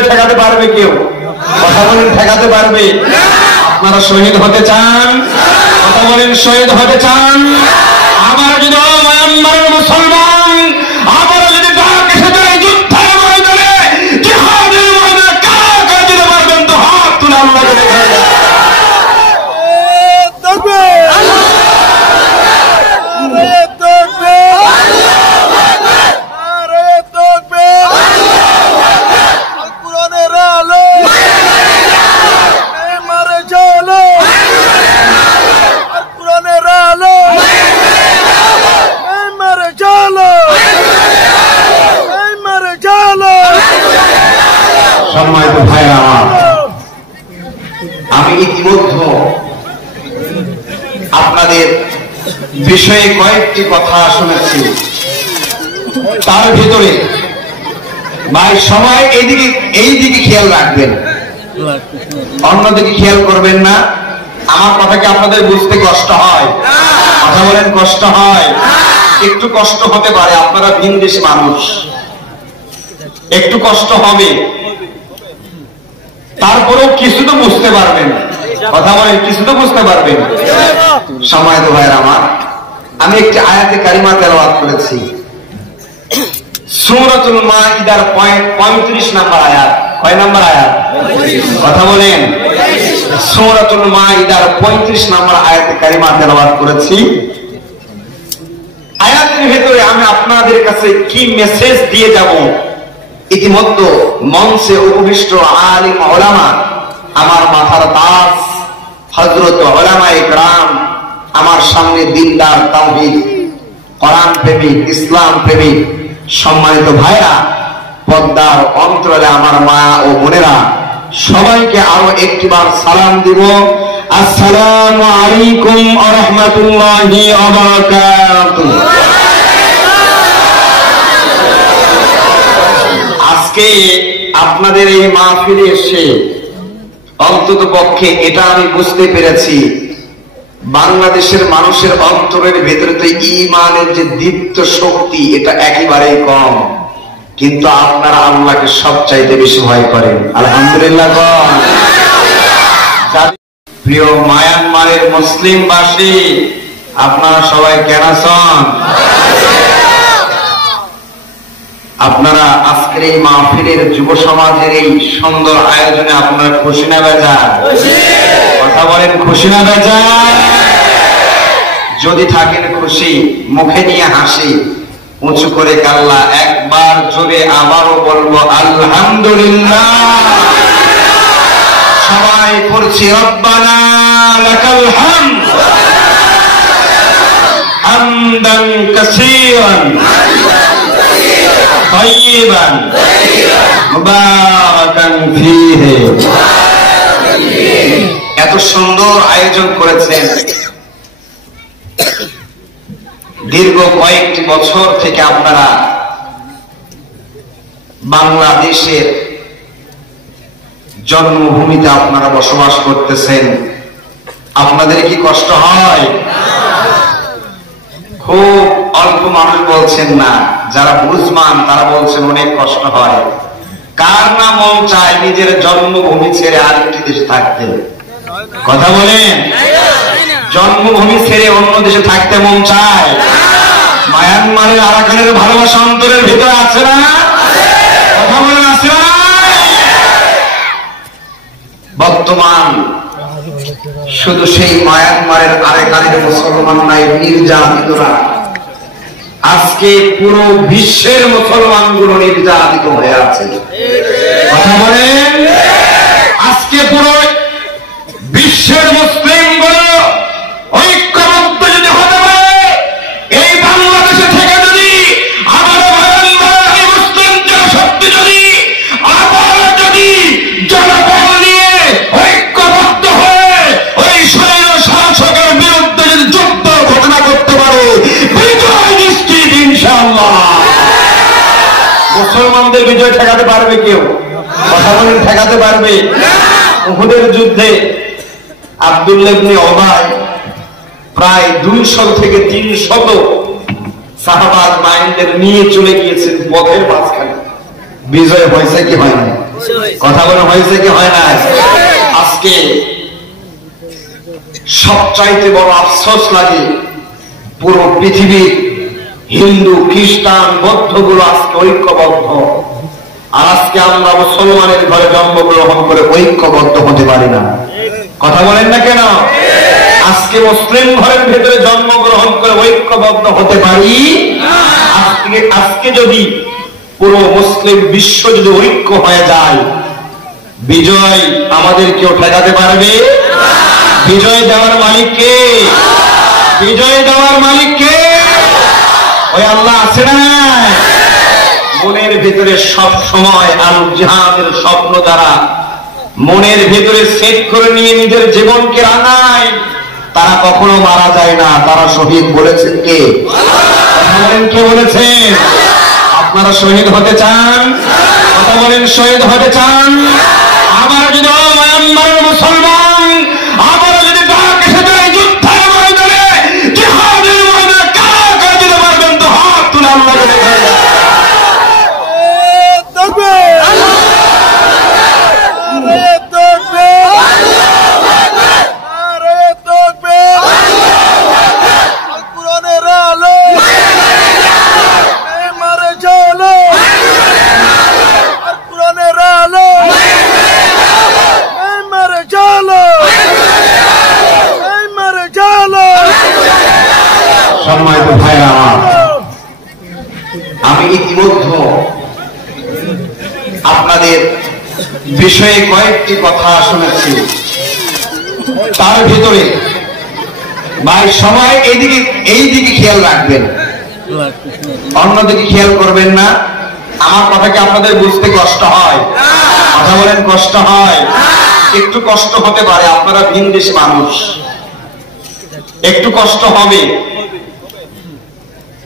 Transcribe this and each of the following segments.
বিজয় ঠেকাতে পারবে কেউ? কথা বলেন, ঠেকাতে পারবে? আপনারা শহীদ হতে চান? কথা বলেন, শহীদ হতে চান? আমার যদি মায়ানমারের মুসলমান, আমার যদি ডাক এসে যায় যুদ্ধের ময়দানে, জিহাদের ময়দানে, কারা কারা যেতে পারবেন তো হাত তুলে আল্লাহকে দেখা যায়। সম্মানিত ভাইরা আমার, আমি ইতিমধ্যে আপনাদের বিষয়ে কয়েকটি কথা শুনেছি। তার ভিতরে ভাই সবাই এইদিকে খেয়াল রাখবেন, অন্যদিকে খেয়াল করবেন না। আমার কথা কি আপনাদের বুঝতে কষ্ট হয়? কথা বলেন, কষ্ট হয়? একটু কষ্ট হতে পারে, আপনারা ভিনদেশী মানুষ, একটু কষ্ট হবে, তারপরেও কিছু তো বুঝতে পারবেন। কথা বলেন, কিছু তো বুঝতে পারবেন। সম্মানিত ভাইরা আমার, আমি একটি আয়াতে কারিমা তেলাওয়াত করেছি, সূরাতুল মাইদার 35 নম্বর আয়াত। কয় নম্বর আয়াত? কথা বলেন, সূরাতুল মাইদার 35 নম্বর আয়াতে কারিমা তেলাওয়াত করেছি। আয়াতের ভেতরে আমি আপনাদের কাছে কি মেসেজ দিয়ে যাব, ইতিমধ্যে মঞ্চে উপবিষ্ট আলিম ওলামা, আমার মাথার তাজ হযরত ওলামায়ে কেরাম, আমার সামনে দিনদার তাওহীদ কোরআন প্রেমিক ইসলাম প্রেমিক সম্মানিত ভাইরা, পর্দার অন্তরালে আমার মা ও বোনেরা, সবাইকে আরো একটিবার সালাম দিব। আসসালামু আলাইকুম ওয়া রাহমাতুল্লাহি ওয়া বারাকাতুহু। আজকে আপনাদের এই মাহফিলে এসে অন্তত পক্ষে এটা আমি বুঝতে পেরেছি, বাংলাদেশের মানুষের অন্তরের ভেতরে তো ঈমানের যে দীপ্ত শক্তি, এটা একেবারেই কম, কিন্তু আপনারা আল্লাহকে সবচাইতে বেশি ভয় করেন। আলহামদুলিল্লাহ। প্রিয় মায়ানমারের মুসলিমবাসী, আপনারা সবাই কেন আছেন? আপনারা আজকের এই মাহফিলের যুব সমাজের এই সুন্দর আয়োজনে আপনারা খুশি না বেজার? কথা বলেন, খুশি না বেজার? যদি থাকেন খুশি, মুখে নিয়ে হাসি, উঁচু করে কাল্লা একবার জোরে আবারও বলবো আলহামদুলিল্লাহ। সবাই পড়ছি রব্বানা লাকাল হামদ হামদান কাসীরান তাইয়িবান মুবারাকান ফীহি। এত সুন্দর আয়োজন করেছেন, দীর্ঘ কয়েকটি বছর থেকে আপনারা বাংলাদেশের জন্মভূমিতে আপনারা বসবাস করতেছেন। আপনাদের কি কষ্ট হয়? খুব অল্প মানুষ বলছেন না, যারা বুঝমান তারা বলছেন অনেক কষ্ট হয়। কার না মন চায় নিজের জন্মভূমি ছেড়ে আরেকটি দেশে থাকতে? কথা বলেন, জন্মভূমি ছেড়ে অন্য দেশে থাকতে মন চায়? মায়ানমারের আরাকানের ভালোবাসা অন্তরের ভিতরে আছে না? কথা বলেন, আছে না? বর্তমান শুধু সেই মায়ানমারের আরাকানের মুসলমান নাই, নির্যাতিতরা আজকে পুরো বিশ্বের মুসলমানগুলো নির্যাতিত হয়ে আছে। কথা বলেন, আজকে পুরো বিশ্বের মুসলিমগুলো ঐক্যবদ্ধ যদি হতে পারে, এই বাংলাদেশে থেকে যদি আবার মায়ানমারের মুসলিম জনশক্তি যদি আবার যদি জনবল নিয়ে ঐক্যবদ্ধ হয়ে ওই স্বৈর শাসকের বিরুদ্ধে যদি যুদ্ধ ঘোষণা করতে পারে, বিজয় নিশ্চিত ইনশাআল্লাহ। মুসলমানদের বিজয় ঠেকাতে পারবে কেউ? কথা বলেন, ঠেকাতে পারবে? উহুদের যুদ্ধে আব্দুল্লাহ ইবনে উবাই প্রায় 200 থেকে 300 সাহাবা মাইন্ডের নিয়ে চলে গিয়েছেন পথের মাঝখানে। বিজয় হয়েছে কি হয় না? কথা বলে হয়েছে কি হয় না? আজকে সবচাইতে বড় আফসোস লাগে, পুরো পৃথিবীর হিন্দু খ্রিস্টান বৌদ্ধগুলো আজকে ঐক্যবদ্ধ, আর আজকে আমরা মুসলমানের ঘরে জন্মগ্রহণ করে ঐক্যবদ্ধ হতে পারি না। কথা বলেন না কেন? আজকে মুসলিম ঘরের ভেতরে জন্মগ্রহণ করে ঐক্যবদ্ধ হতে পারি। আজকে যদি পুরো মুসলিম বিশ্ব যদি ঐক্য হয়ে যায়, বিজয় আমাদের কেউ ঠেকাতে পারবে? বিজয় দেওয়ার মালিক কে? বিজয় দেওয়ার মালিক কে? ওই আল্লাহ আছে না? মনের ভিতরে সব সময় আল জিহাদের স্বপ্ন দ্বারা মনের ভিতরে সেট করে নিয়ে নিজের জীবনকে রাঙায়, তারা কখনো মারা যায় না, তারা শহীদ বলেছেন কে? কথা বলেন, কে বলেছেন? আপনারা শহীদ হতে চান? কথা বলেন, শহীদ হতে চান? আমার যদি মায়ানমারের মুসলমান, আমার যদি যুদ্ধের ময়দানে জিহাদের ময়দানে কারা কারা যেতে পারবেন তো হাত তুলে আল্লাহ সম্মানিত ভাইরা আমার, আমি ইতিমধ্যে আপনাদের বিষয়ে কয়েকটি কথা শুনেছি, তার ভিতরে ভাই সবাই এইদিকে খেয়াল রাখবেন, অন্যদিকে খেয়াল করবেন না। আমার কথা কি আপনাদের বুঝতে কষ্ট হয়? কথা বলেন, কষ্ট হয়? একটু কষ্ট হতে পারে, আপনারা ভিন দেশি মানুষ, একটু কষ্ট হবে,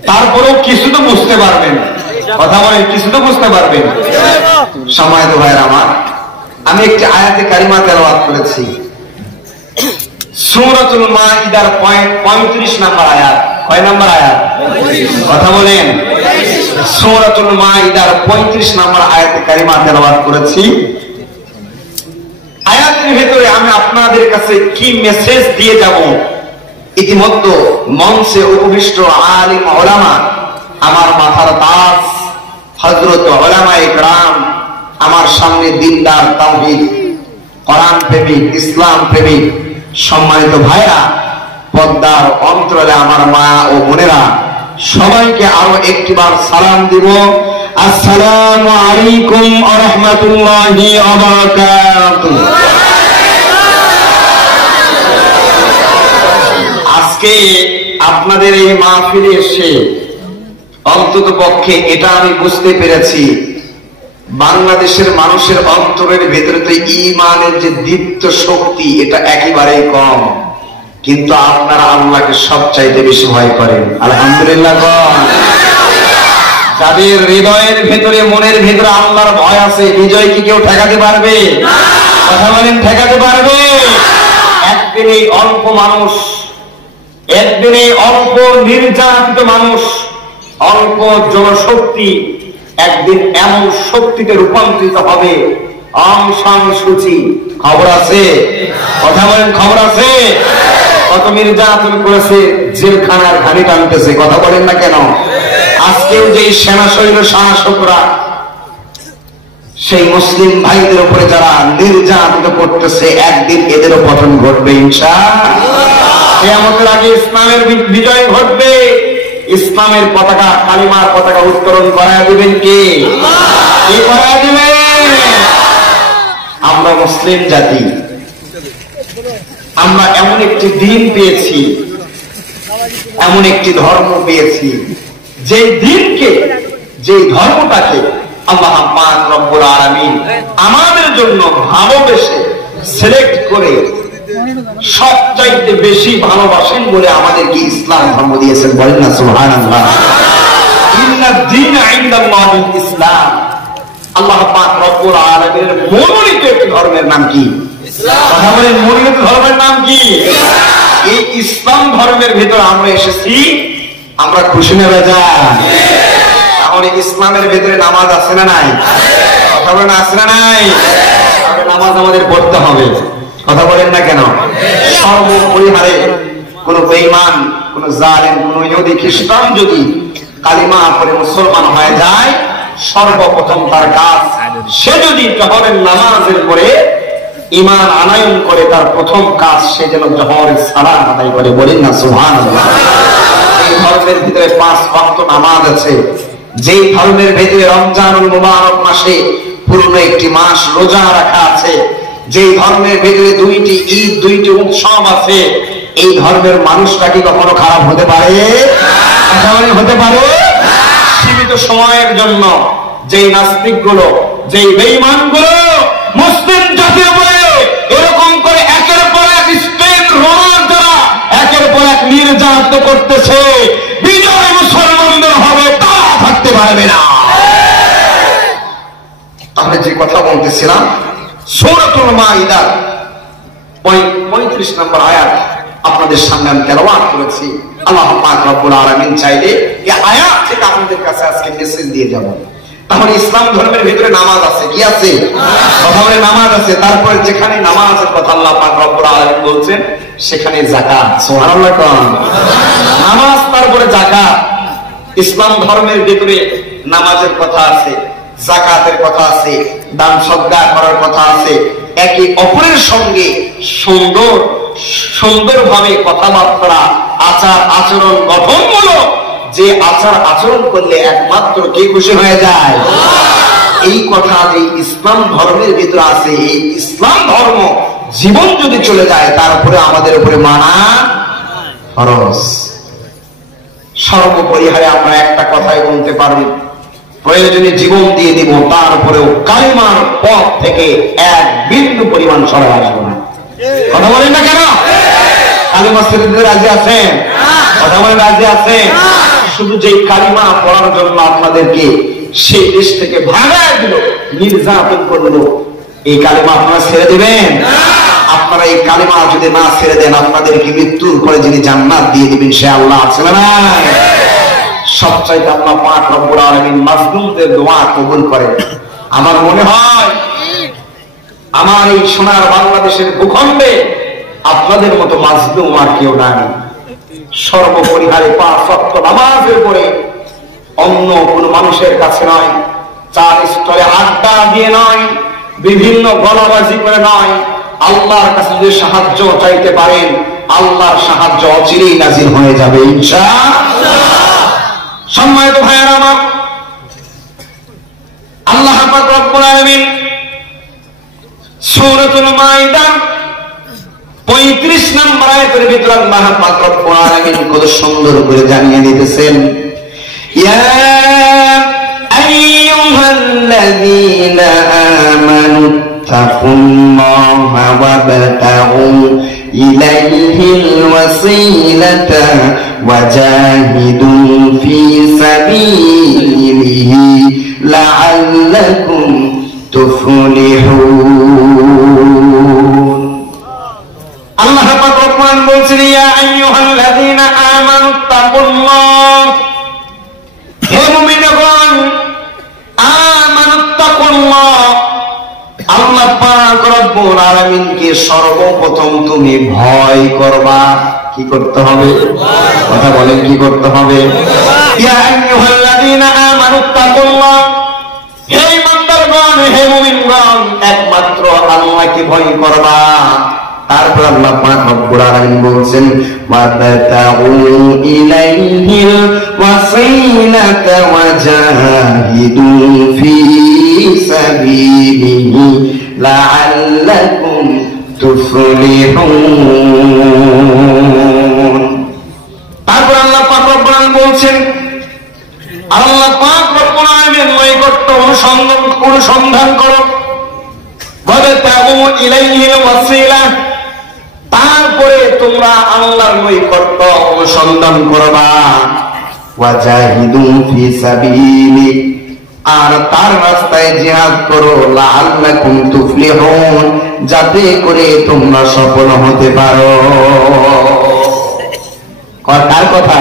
তারপরেও কিছু তো বুঝতে পারবেন। কথা বলেন, কিছু তো বুঝতে পারবেন। সম্মানিত ভাইরা আমার, আমি একটি আয়াতে কারিমা তেলাওয়াত করেছি, সূরাতুল মাইদার 35 নম্বর আয়াত। কয় নম্বর আয়াত? কথা বলেন, সূরাতুল মাইদার 35 নম্বর আয়াতে কারিমা তেলাওয়াত করেছি। আয়াতের ভিতরে আমি আপনাদের কাছে কি মেসেজ দিয়ে যাব, ইতিমধ্যে মঞ্চে উপবিষ্ট আলিম ওলামা, আমার মাথার তাজ হযরত ওলামায়ে কেরাম, আমার সামনে দিনদার তাওহীদ কোরআন প্রেমিক ইসলাম প্রেমিক সম্মানিত ভাইরা, পর্দার অন্তরালে আমার মা ও বোনেরা, সবাইকে আরো একটিবার সালাম দিব। আসসালামু আলাইকুম ওয়া রাহমাতুল্লাহি ওয়া বারাকাতুহু। আজকে আপনাদের এই মাহফিলে এসে অন্তত পক্ষে এটা আমি বুঝতে পেরেছি, বাংলাদেশের মানুষের অন্তরের ভেতরে তো ঈমানের যে দীপ্ত শক্তি এটা একেবারেই কম, কিন্তু আপনারা আল্লাহকে সবচাইতে বেশি ভয় করেন। আলহামদুলিল্লাহ। যাদের হৃদয়ের ভেতরে মনের ভেতরে আল্লাহর ভয় আছে, বিজয় কি কেউ ঠেকাতে পারবে? কথা বলেন, ঠেকাতে পারবে? একদিন এই অল্প মানুষ, একদিন এই অল্প নির্যাতিত মানুষ, অল্প জনশক্তি একদিন এমন শক্তিতে রূপান্তরিত হবে। অং সাং সূচি, খবর আছে? কথা বলেন, খবর আছে? কত নির্যাতন করেছে, জেলখানার ঘানি টানতেছে। কথা বলেন না কেন? আজকেও যে সেনা সৈন্য শাসকরা সেই মুসলিম ভাইদের উপরে যারা নির্যাতিত করতেছে, একদিন এদেরও পতন ঘটবে ইনশাআল্লাহ। কিয়ামতের আগে ইসলামের বিজয় ঘটবে। ইসলামের পতাকা, কালিমার পতাকা উত্তোলন করায় দিবেন কে? কে করায় দিবেন? আমরা মুসলিম জাতি, আমরা এমন একটি দিন পেয়েছি, এমন একটি ধর্ম পেয়েছি, যে দিনকে, যে ধর্মটাকে আল্লাহ পাক রব্বুল আলামিন আমাদের জন্য ভালোবেসে সিলেক্ট করে সবচাইতে বেশি ভালোবাসেন বলে আমাদেরকে ইসলাম ধর্ম দিয়েছেন। বলেন না সুবহানাল্লাহ। ইন্নাদ দীন ইনদাল্লাহিল ইসলাম। আল্লাহ পাক রব্বুল আলামিনের মনোনীত একটি ধর্মের নাম কি? ইসলাম। কথা বলেন, মনোনীত ধর্মের নাম কি? এই ইসলাম ধর্মের ভিতর আমরা এসেছি, আমরা খুশি না বেজার? তাহলে ইসলামের ভিতরে নামাজ আছে না নাই? কথা বলেন আছে না নাই? নামাজ আমাদের পড়তে হবে, কথা বলেন না কেন? সর্বপরিহারে কোন বেঈমান, কোন জালেম, কোন ইহুদি খ্রিস্টান যদি কালিমা পড়ে মুসলমান হয়ে যায়, সর্বপ্রথম তার কাজ, সে যদি জোহরের নামাজের পরে ঈমান আনয়ন করে, তার প্রথম কাজ সে যেন জোহরের সালাত আদায় করে। বলেন না সুবহানাল্লাহ। এই ধর্মের ভিতরে 5 ওয়াক্ত নামাজ আছে, যেই ধর্মের ভিতরে রমজানুল মুবারক মাসে পুরো একটি মাস রোজা রাখা আছে, যেই ধর্মের ভিতরে 2টি ঈদ, 2টি উৎসব আছে, এই ধর্মের মানুষরা কি কখনো খারাপ হতে পারে? হতে পারে? সীমিত সময়ের জন্য যেই নাস্তিক গুলো, যেই বেঈমান গুলো মুসলিম জাতির উপরে এরকম করে একের পর এক স্পেন রোমার দ্বারা একের পর এক নির্যাতন করতেছে, বিজয় মুসলমানদের হবে, তা থাকতে পারবে না। আমি যে কথা বলতেছিলাম, সূরাতুল মাইদার 35 নম্বর আয়াত আপনাদের সামনে আমি তেলাওয়াত করেছি। আল্লাহ পাক রব্বুল আলামিন চাইলে এই আয়াত থেকে আপনাদের কাছে আজকে মেসেজ দিয়ে যাব। তাহলে ইসলাম ধর্মের ভিতরে নামাজ আছে, কি আছে? কথা বলে নামাজ আছে। তারপরে যেখানে নামাজের কথা আল্লাহ পাক রব্বুল আলামিন বলছেন, সেখানে যাকাত। সুবহানাল্লাহ কোন নামাজ, তারপরে যাকাত। ইসলাম ধর্মের ভিতরে নামাজের কথা আছে, যাকাতের কথা আছে, দান সদকা করার কথা আছে। একে অপরের সঙ্গে সুন্দরভাবে কথাবার্তা, আচার আচরণ গঠনমূলক যে আচার আচরণ করলে একমাত্র কে খুশি হয়ে যায়, এই কথা যে ইসলাম ধর্মের ভিতরে আছে। এই ইসলাম ধর্ম জীবন যদি চলে যায়, তারপরে আমাদের উপরে মানা ফরজ। সর্বপরিহারে আমরা একটা কথাই বলতে পারি, প্রয়োজনে জীবন দিয়ে দিব, তারপরেও কালিমার পথ থেকে এক বিন্দু পরিমাণ সরে আসবো না। কথা বলেন না কেন? কালিমা ছেড়ে দিতে রাজি আছেন? কথা বলেন রাজি আছেন? শুধু যে কালিমা পড়ার জন্য আপনাদেরকে সেই দেশ থেকে ভাগায় দিল, নির্যাতন করলো, এই কালিমা আপনারা ছেড়ে দিবেন? আপনারা এই কালিমা যদি না ছেড়ে দেন, আপনাদেরকে মৃত্যুর পরে যিনি জান্নাত দিয়ে দিবেন সে আল্লাহ আছে না? সবচাইতে আল্লাহ পাক রব্বুল আলামিন মাজলুমদের দোয়া কবুল করেন। আমার মনে হয় আমার এই সোনার বাংলাদেশের ভূখণ্ডে আপনাদের মতো মাজলুম আর কেউ নাই। সর্বপরিহারে 5 ওয়াক্ত নামাজের পরে অন্য কোন মানুষের কাছে নয়, 4 স্তরে আড্ডা দিয়ে নয়, বিভিন্ন গলাবাজি করে নয়, আল্লাহর কাছে যদি সাহায্য চাইতে পারেন, আল্লাহর সাহায্য অচিরেই নাজিল হয়ে যাবে ইনশাআল্লাহ। সম্মানিত ভাইয়েরা আমার, আল্লাহ পাক রব্বুল আলামিন সূরাতুল মাইদা 35 নম্বর আয়াতের ভিতরে আল্লাহ পাক রব্বুল আলামিন কত সুন্দর করে জানিয়ে দিতেছেন, ইয়া আইয়ুহাল্লাযীনা আমানু তাকুল্লাহা ওয়াবতাগু ইলাইহিল ওয়াসিলাতা ওয়াজাহিদু ফি সাবিলিহি লাআল্লাকুম তুফলিহুন। আল্লাহ পাক রহমান বলছেন, ইয়া আইয়ুহাল্লাযীনা আমানু তাকুল্লাহ, হে মুমিনগণ, আমানু তাকুল্লাহ, আল্লাহ পাক রব্বুল আলামিনকে সর্বপ্রথম তুমি ভয় করবা। কি করতে হবে? কথা বলেন, কি করতে হবে? ইয়া আইয়ুহাল্লাযীনা আমানু তাকুল্লাহ, হে ইমানদারগণ, হে মুমিনগণ, একমাত্র আল্লাহকে ভয় করবা। তারপর আল্লাহ পাক রব্বুল আলামিন বলছেন, ওয়াবতাগু ইলাইহিল ওয়াসিলাতা ওয়াজাহিদু ফি সাবিলিহি লাআল্লাকুম তুফলিহুন। তারপর আল্লাহ পাক রব্বুল আলামিন বলছেন, আল্লাহ পাক রব্বুল আলামিনের নৈকট্য অনুসন্ধান করো, ওয়াবতাগু ইলাইহিল ওয়াসিলা, তারপরে তোমরা আল্লাহর নৈকট্য অনুসন্ধান করবা, ওয়াজাহিদু ফি সাবিলি, আর তার রাস্তায় জিহাদ করো, লাআল্লাকুম তুফলিহুন, যাতে করে তোমরা সফল হতে পারো। কার কথা?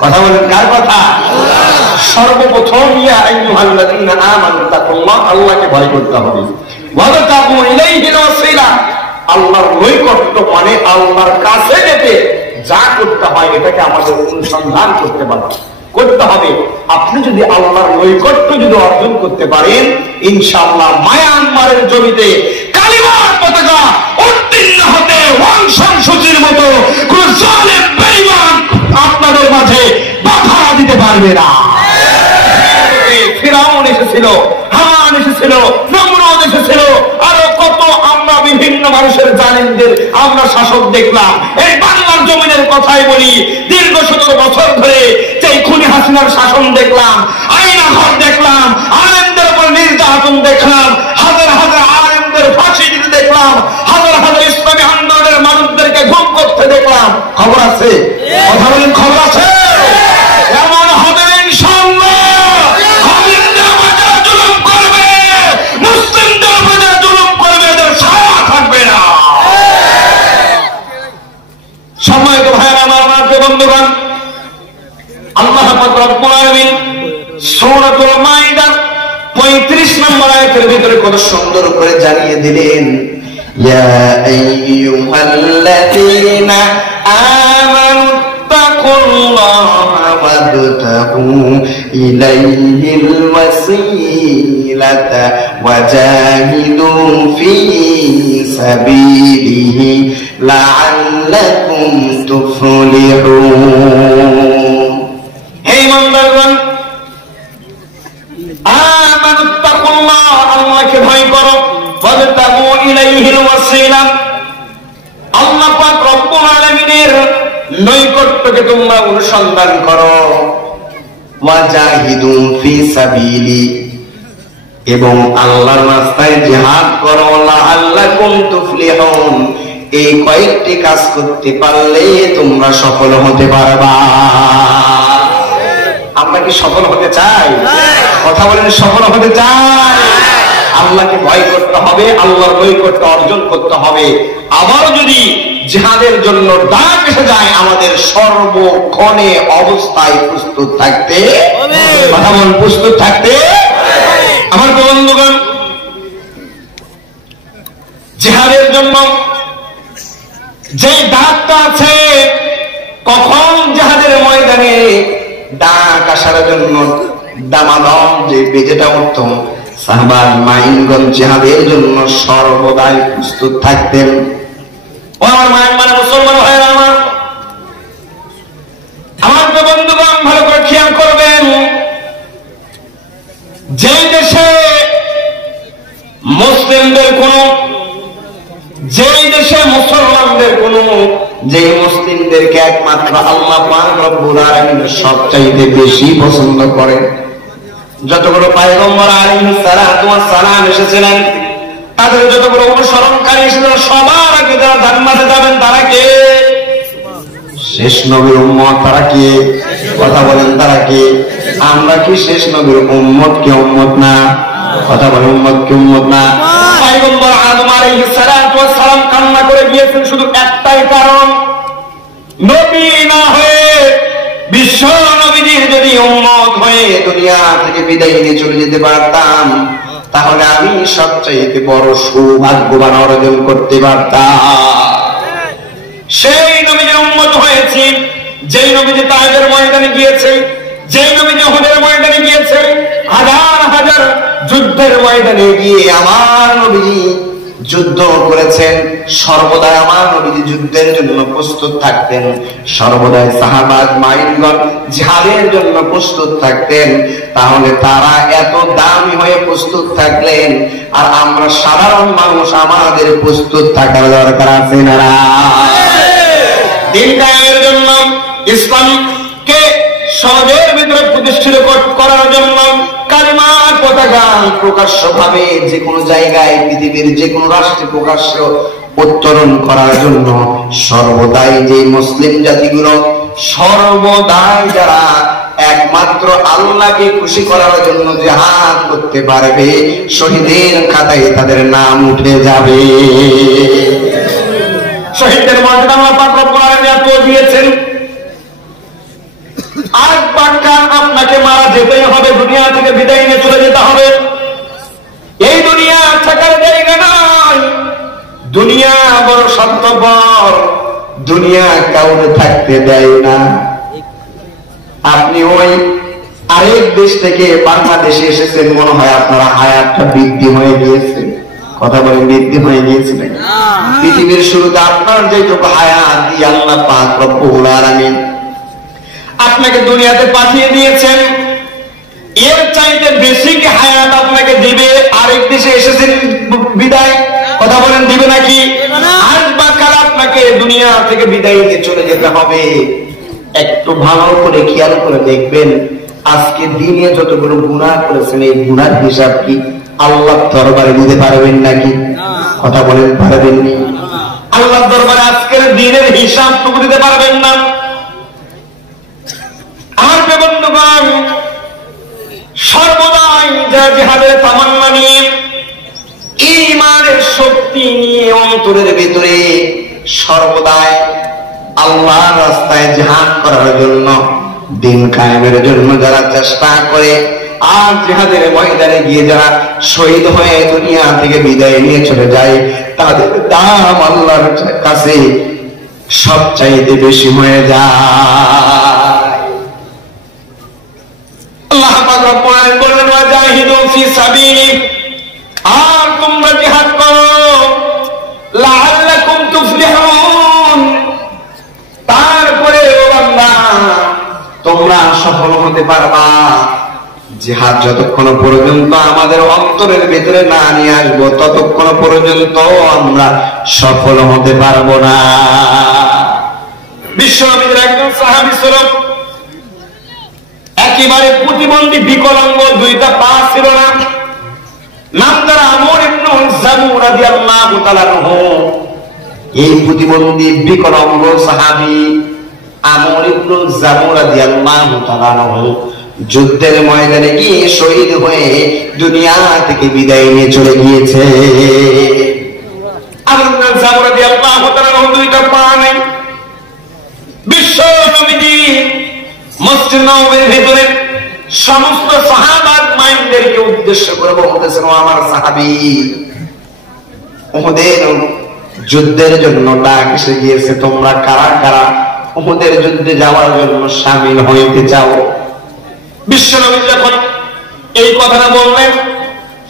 কথা বলেন, কার কথা? সর্বপ্রথম ইয়া আইয়ুহাল্লাযীনা আমানু তাকুল্লাহ, আল্লাহকে ভয় করতে হবে। ওয়াবতাগু ইলাইহিল ওয়াসিলা, আল্লাহর নৈকট্য মানে আল্লাহর কাছে যেতে যা করতে হয় এটাকে আমাদের অনুসন্ধান করতে হবে। আপনি যদি আল্লাহর নৈকট্য যদি অর্জন করতে পারেন, ইনশাআল্লাহ মায়ানমারের জমিতে কালিমার পতাকা উত্তীর্ণ হতে ওয়াংশান সূচির মতো কোন জালেম বেঈমান আপনাদের মাঝে বাধা দিতে পারবে না। ফিরাউন এসেছিল, হামান এসেছিল, নমরুদ এসেছিল, আরো কত আমরা বিভিন্ন মানুষের জালেমদের আমরা শাসক দেখলাম। এই বাংলার জমিনের কথাই বলি, দীর্ঘ 17 বছর ধরে সেই খুনি হাসিনার শাসন দেখলাম, আইনা ঘর দেখলাম, আলেমদের উপর নির্যাতন দেখলাম, হাজার হাজার আলেমদের ফাঁসি দিতে দেখলাম, হাজার হাজার ইসলামী আন্দোলনের মানুষদেরকে গুম করতে দেখলাম। খবর আছে? কথা বলেন, খবর আছে? এমন হবে ইনশাআল্লাহ। সম্মানিত ভাইরা আমার, বন্ধুগণ, আল্লাহ পাক রব্বুল আলামিন সূরাতুল মাইদা 35 নম্বর আয়াতের ভিতরে কত সুন্দর করে জানিয়ে দিলেন, ইয়া আইয়ুহাল্লাযীনা আমানু তাকুল্লাহা ওয়াবতাগু ইলাইহিল ওয়াসিলাতা ওয়াজাহিদু ফী সাবিলিহি লাআল্লাকুম তুফলিহুন। হে ইমানদারগণ, আমানুত্তাকুল্লাহ, আল্লাহকে ভয় করো, ওয়াবতাগু ইলাইহিল ওয়াসিলা, আল্লাহ পাক রব্বুল আলামিনের নৈকট্যকে তোমরা অনুসন্ধান করো, ওয়াজাহিদু ফী সাবিলি, এবং আল্লাহর রাস্তায় জিহাদ করো, লাআল্লাকুম তুফলিহুন, এই কয়েকটি কাজ করতে পারলে তোমরা সফল হতে পারবা। আমরা কি সফল হতে চাই? কথা বলেন, সফল হতে চাই? আল্লাহকে ভয় করতে হবে, আল্লাহর নৈকট্য অর্জন করতে হবে। আবার যদি জিহাদের জন্য ডাক এসে যায়, আমাদের সর্বক্ষণে অবস্থায় প্রস্তুত থাকতে, কথা বলেন, প্রস্তুত থাকতে। আমার বন্ধুগণ, জিহাদের জন্য যে ডাকটা আছে, কখন জিহাদের ময়দানে ডাক আসার জন্য দামাদম যে বেজেটা উঠত, সাহাবায়ে মাইনগণ জিহাদের জন্য সর্বদাই প্রস্তুত থাকতেন। ও আমার মায়ের মুসলমান ভাইরা আমার বন্ধুগণ, ভালো করে খেয়াল করবেন, যে দেশে মুসলিমদের কোন, যে দেশে মুসলমানদের কোন, যে মুসলিমদেরকে একমাত্র আল্লাহ পাক রব্বুল আলামিন সবচাইতে বেশি পছন্দ করেন, যতগুলো পয়গম্বর আলাইহিস সালাতু ওয়াস সালাম এসেছিলেন, তাদের যতগুলো অনুসরণকারী এসেছিলেন, সবার আগে যারা জান্নাতে যাবেন তারা কে? শেষ নবীর উম্মত। তারা কে? কথা বলেন, তারা কে? আমরা কি শেষ নবীর উম্মত কি উম্মত না? কথা বলেন, উম্মত কি উম্মত না? পয়গম্বর আদম আলাইহিস সালাতু ওয়াস সালাম কান্না করে গিয়েছেন শুধু একটাই কারণ, নবী না হয়ে বিশ্ব নবীদের যদি উম্মত হয়ে দুনিয়া থেকে বিদায় নিয়ে চলে যেতে পারতাম, তাহলে আমি সবচাইতে বড় সৌভাগ্যবান অর্জন করতে পারতাম। সেই নবীদের উম্মত হয়েছি, যেই নবীজি তায়েফের ময়দানে গিয়েছে, যেই নবীজি উহুদের ময়দানে গিয়েছে, হাজার হাজার যুদ্ধের ময়দানে গিয়ে আমার নবীজি যুদ্ধ করেছেন। সর্বদাই আমার নবীজি যুদ্ধের জন্য প্রস্তুত থাকতেন, সর্বদাই সাহাবায়ে মাইনগণ জিহাদের জন্য প্রস্তুত থাকতেন। তাহলে তারা এত দামি হয়ে প্রস্তুত থাকলেন, আর আমরা সাধারণ মানুষ, আমাদের প্রস্তুত থাকার দরকার আছে না? দিন কায়েমের জন্য, ইসলামকে সমাজের ভিতরে প্রতিষ্ঠিত করার জন্য, কালিমার পতাকা প্রকাশ্য ভাবে যে কোনো জায়গায়, পৃথিবীর যে কোনো রাষ্ট্রে প্রকাশ্য উত্তোলন করার জন্য সর্বদাই যে মুসলিম জাতিগুলো, সর্বদাই যারা একমাত্র আল্লাহকে খুশি করার জন্য জিহাদ করতে পারবে, শহীদের খাতায় তাদের নাম উঠে যাবে। শহীদদের মর্যাদা আল্লাহ পাক রব্বুল আলামিন এত দিয়েছেন। আর আজকাল আপনাকে মারা যেতেই হবে, দুনিয়া থেকে বিদায় নিয়ে চলে যেতে হবে। এই দুনিয়া থাকার জায়গা নয়, দুনিয়া বড় স্বার্থপর, দুনিয়া কাউকে থাকতে দেয় না। আপনি ওই আরেক দেশ থেকে বাংলাদেশে এসেছেন, মনে হয় আপনার হায়াতটা বৃদ্ধি হয়ে গিয়েছে। কথা বলে বৃদ্ধি হয়ে গিয়েছিল? পৃথিবীর শুরুতে আপনার যেটুকু হায়াত দিয়ে আল্লাহ পাক রব্বুল আলামিন আপনাকে দুনিয়াতে পাঠিয়ে দিয়েছেন, এর চাইতে বেশি কি হায়াত আপনাকে দিবে আরেক দেশে এসেছেন বিদায়? কথা বলেন দিবে নাকি? আজ বা কাল আপনাকে দুনিয়া থেকে বিদায় নিয়ে চলে যেতে হবে। একটু ভালো করে খেয়াল করে দেখবেন, আজকে দিনে যতগুলো গুনাহ করেছেন এই গুনার হিসাব কি আল্লাহর দরবারে দিতে পারবেন নাকি? কথা বলেন পারবেন না? আল্লাহর দরবারে আজকের দিনের হিসাব টুকু দিতে পারবেন না। আমার বন্ধুগণ, সর্বদাই যা জিহাদের তামান্না নিয়ে, ঈমানের শক্তি নিয়ে অন্তরের ভিতরে সর্বদাই আল্লাহর রাস্তায় জিহাদ করার জন্য, দিন কায়েমের জন্য যারা চেষ্টা করে, আর জিহাদের ময়দানে গিয়ে যারা শহীদ হয়ে দুনিয়া থেকে বিদায় নিয়ে চলে যায়, তাদের দাম আল্লাহর কাছে সবচাইতে বেশি হয়ে যায়। আল্লাহ পাক রব্বুল আলামিন বলেন, ওয়াজাহিদু ফি সাবিলি, আর তোমরা জিহাদ করো, লাআল্লাকুম তুফলিহুন, তারপরে ও বান্দা তোমরা সফল হতে পারবা। জিহাদ যতক্ষণ পর্যন্ত আমাদের অন্তরের ভিতরে না নিয়ে আসবো, ততক্ষণ পর্যন্ত আমরা সফল হতে পারবো না। বিশ্বনবীর একজন সাহাবী ছিল, একেবারে প্রতিবন্ধী, বিকলাঙ্গ, দুইটা পা ছিল না। নাম তার আমর ইবনে জামুহ রাদিয়াল্লাহু তাআলা আনহু। এই প্রতিবন্ধী বিকলাঙ্গ সাহাবী আমর ইবনে জামুহ রাদিয়াল্লাহু তাআলা আনহু যুদ্ধের ময়দানে গিয়ে শহীদ হয়ে দুনিয়া থেকে বিদায় নিয়ে চলে গিয়েছে। আমর ইবনে জামুহ রাদিয়াল্লাহু তাআলা আনহু দুইটা পা নাই। বিশ্ব নবীজি মসজিদ নববীর ভিতরে সমস্ত সাহাবা মাইনদেরকে উদ্দেশ্য করে বলতেছেন, আমার সাহাবী, উহুদের যুদ্ধের জন্য ডাক এসে গিয়েছে, তোমরা কারা কারা উহুদের যুদ্ধে যাওয়ার জন্য শামিল হইতে চাও? বিশ্বনবী যখন এই কথাটা বললেন,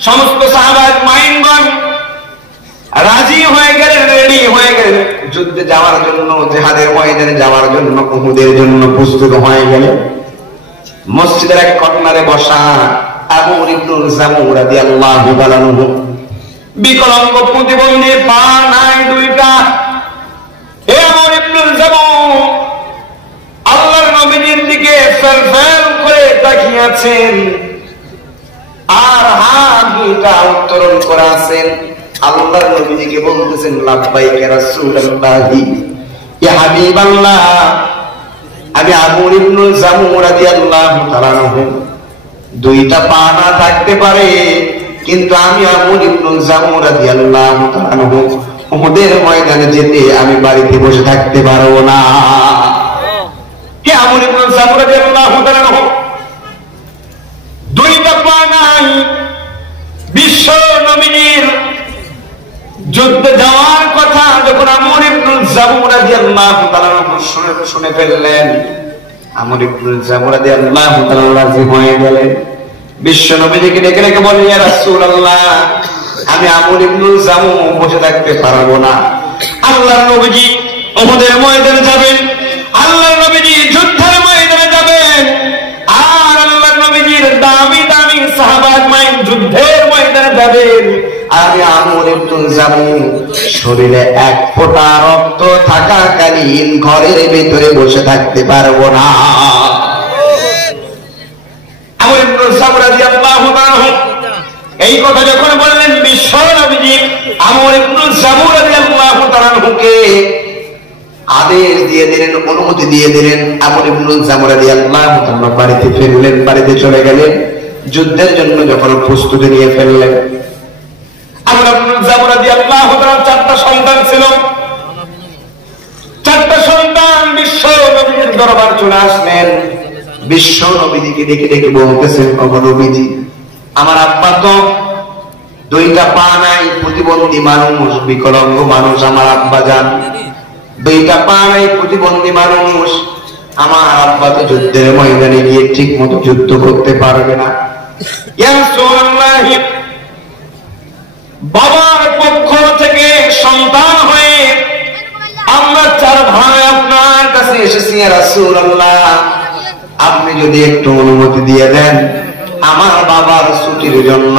সমস্ত সাহাবা মাইনগণ রাজি হয়ে গেলেন, রেডি হয়ে গেলেন যুদ্ধে যাওয়ার জন্য, জিহাদের ময়দানে যাওয়ার জন্য, উহুদের জন্য প্রস্তুত হয়ে গেলেন। মসজিদের এক কর্নারে বসা আমর ইবনে জামুহ রাদিয়াল্লাহু তাআলা আনহু, বিকলাঙ্গ, প্রতিবন্ধী, পা নাই দুইটা। হে আমর ইবনে জামুহ, আল্লাহর নবীর দিকে ফেল করে তাকিয়ে আছেন, আর হাত দুইটা উত্তোলন করে আছেন। আল্লাহর নবীকে বলতেছেন, লাব্বাইক ইয়া রাসূলুল্লাহ, ইয়া হাবিবাল্লাহ, আমি আমর ইবনে জামুহ রাদিয়াল্লাহু তাআলা আনহু, দুইটা পা না থাকতে পারে, কিন্তু আমি আমর ইবনে জামুহ রাদিয়াল্লাহু তাআলা আনহু উহুদের ময়দানে যেতে আমি বাড়িতে বসে থাকতে পারবো না। কে আমর ইবনে জামুহ রাদিয়াল্লাহু তাআলা আনহু দুইটা পা নাই। বিশ্ব নবীর যুদ্ধে যাওয়ার কথা যখন আমর ইবনে জামুহ রাদিয়াল্লাহু তাআলা আনহু শুনে ফেললেন, আমর ইবনে জামুহ রাদিয়াল্লাহু তাআলা রাজি হয়ে গেলেন। বিশ্ব নবীকে ডেকে ডেকে বলেন, ইয়া রাসূলুল্লাহ, আমি আমর ইবনে জামুহ বসে থাকতে পারবো না। আল্লাহর নবীজি উহুদের ময়দানে যাবেন, আল্লাহর নবীজি যুদ্ধের ময়দানে যাবেন, আর আল্লাহর নবীজির দামি দামি সাহাবা মাইন যুদ্ধের ময়দানে যাবেন। আমি আমর ইবনে জামুহ শরীরে এক ফোঁটা রক্ত থাকাকালীন ঘরের ভিতরে বসে থাকতে পারবো না। আমর ইবনে জামুহ রাদিয়াল্লাহু তাআলা এই কথা যখন বললেন, বিশ্ব নবীজি আমর ইবনে জামুহ রাদিয়াল্লাহু তাআলাকে আদেশ দিয়ে দিলেন, অনুমতি দিয়ে দিলেন। আমর ইবনে জামুহ রাদিয়াল্লাহু তাআলা বাড়িতে ফিরলেন, বাড়িতে চলে গেলেন, যুদ্ধের জন্য যখন প্রস্তুতি নিয়ে ফেললেন। আমর ইবনে জামুহ রাদিয়াল্লাহু তাআলার 4টা সন্তান ছিল। 4টা সন্তান বিশ্ব নবীর দরবার চলে আসলেন। বিশ্ব নবীজিকে দেখে দেখে বলতেছেন, ওগো নবীজি, আমার আব্বা তো দুইটা পা নাই, প্রতিবন্ধী মানুষ, বিকলাঙ্গ মানুষ, আমার আব্বা যান দুইটা পা নাই, প্রতিবন্ধী মানুষ, আমার আব্বা তো যুদ্ধের ময়দানে গিয়ে ঠিক মতো যুদ্ধ করতে পারবে না। ইয়া রাসূলুল্লাহ, বাবার পক্ষ থেকে সন্তান হয়ে আমরা চার ভাই আপনার কাছে এসেছি। ইয়া রাসূলুল্লাহ, আপনি যদি একটু অনুমতি দিয়ে দেন, আমার বাবার ছুটির জন্য,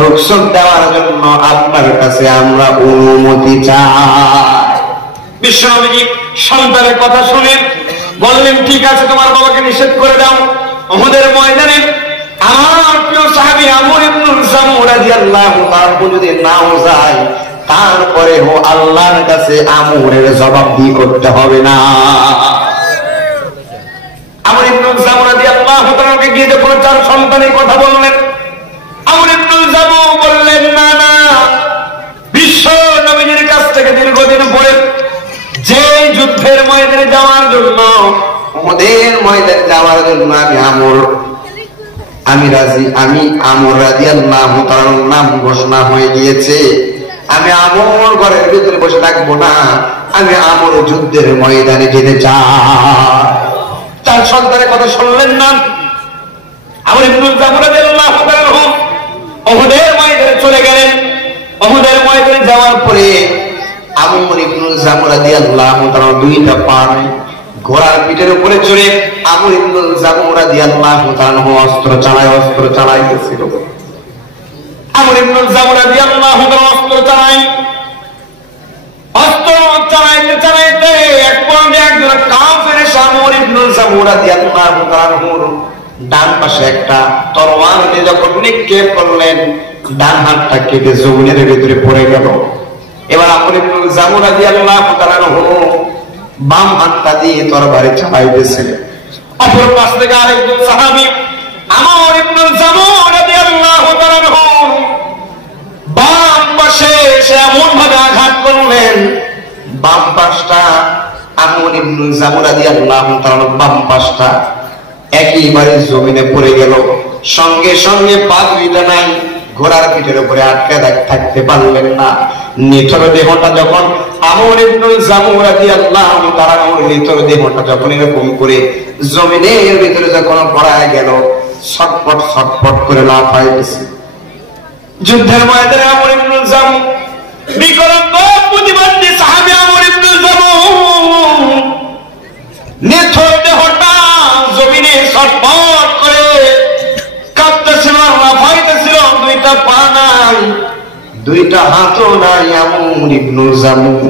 রুখসত দেওয়ার জন্য আপনার কাছে আমরা অনুমতি চাই। বিশ্বনবী সন্তানের কথা শুনে বললেন, ঠিক আছে, তোমার বাবাকে নিষেধ করে দাও। উহুদের ময়দানে আমার প্রিয় সাহাবী আমর ইবনুল জামূহ রাদিয়াল্লাহু তাআলা যদি নাও যায়, তারপরেও আল্লাহর কাছে আমরের জবাবদিহি করতে হবে না। আমর ইবনুল জামূহ রাদিয়াল্লাহু তাআলাকে গিয়ে যখন চার সন্তানের কথা বললেন, আমর ইবনুল জামূহ বললেন, না না, বিশ্ব নবীর কাছ থেকে দীর্ঘদিন পরে যে যুদ্ধের ময়দানে যাওয়ার জন্য, উহুদের ময়দানে যাওয়ার জন্য আমি রাজি, আমি আমর রাদিয়াল্লাহু তাআলার নাম ঘোষণা হয়ে গিয়েছে। আমি আমর ঘরের ভিতরে বসে থাকবো না, আমি আমর যুদ্ধের ময়দানে যেতে চাই। চার সন্তানের কথা শুনলেন না, আমর ইবনুল জামূহ রাদিয়াল্লাহু তাআলা উহুদের ময়দানে চলে গেলেন। উহুদের ময়দানে যাওয়ার পরে আমর ইবনুল জামূহ রাদিয়াল্লাহু তাআলা দুইটা পা নাই, ঘোড়ার পিঠের উপরে চড়ে আমর ইবনুল জামূহ রাদিয়াল্লাহু তাআলা অস্ত্র চালাইতেছিল। আমর ইবনুল জামূহ রাদিয়াল্লাহু তাআলা অস্ত্র চালাইতে এক পর্যায়ে একজন কাফের এসে আমর ইবনুল জামূহ রাদিয়াল্লাহু তাআলা ডান পাশে একটা তরোয়ার দিয়ে যখন নিক্ষেপ করলেন, ডান হাতটা কেটে জমিনের ভিতরে পড়ে গেল। এবার আমর ইবনুল জামূহ রাদিয়াল্লাহু তাআলা বাম হাতটা দিয়ে তরবারি চালাইতেছিলেন। অপর পাশ থেকে আরেকজন সাহাবী আমর ইবনুল জামূহ রাদিয়াল্লাহু তাআলা বাম পাশে এসে এমন ভাবে আঘাত করলেন, বাম পাশটা আমর ইবনুল জামূহ রাদিয়াল্লাহু তাআলা বাম পাশটা একেবারে জমিনে পড়ে গেল। সঙ্গে সঙ্গে পা দুইটা নাই, ঘোড়ার পিঠের উপরে আটকে থাকতে পারলেন না। নিথর দেহটা যখন আমর ইবনুল জামূহ রাদিয়াল্লাহু তাআলা নিথর দেহটা যখন এরকম করে জমিনের ভিতরে যখন পড়ায় গেল, ছটফট ছটফট করে লাফাইতেছে। যুদ্ধের ময়দানে আমর ইবনুল জামূহ, বিকলাঙ্গ প্রতিবন্ধী সাহাবী আমর ইবনুল জামূহ নিথর দেহটা জমিনে ছটফট করে কাঁপতেছিল, লাফাইতেছিল। দুইটা পা নাই, দুইটা হাতও নাই। আমর ইবনুল জামূহ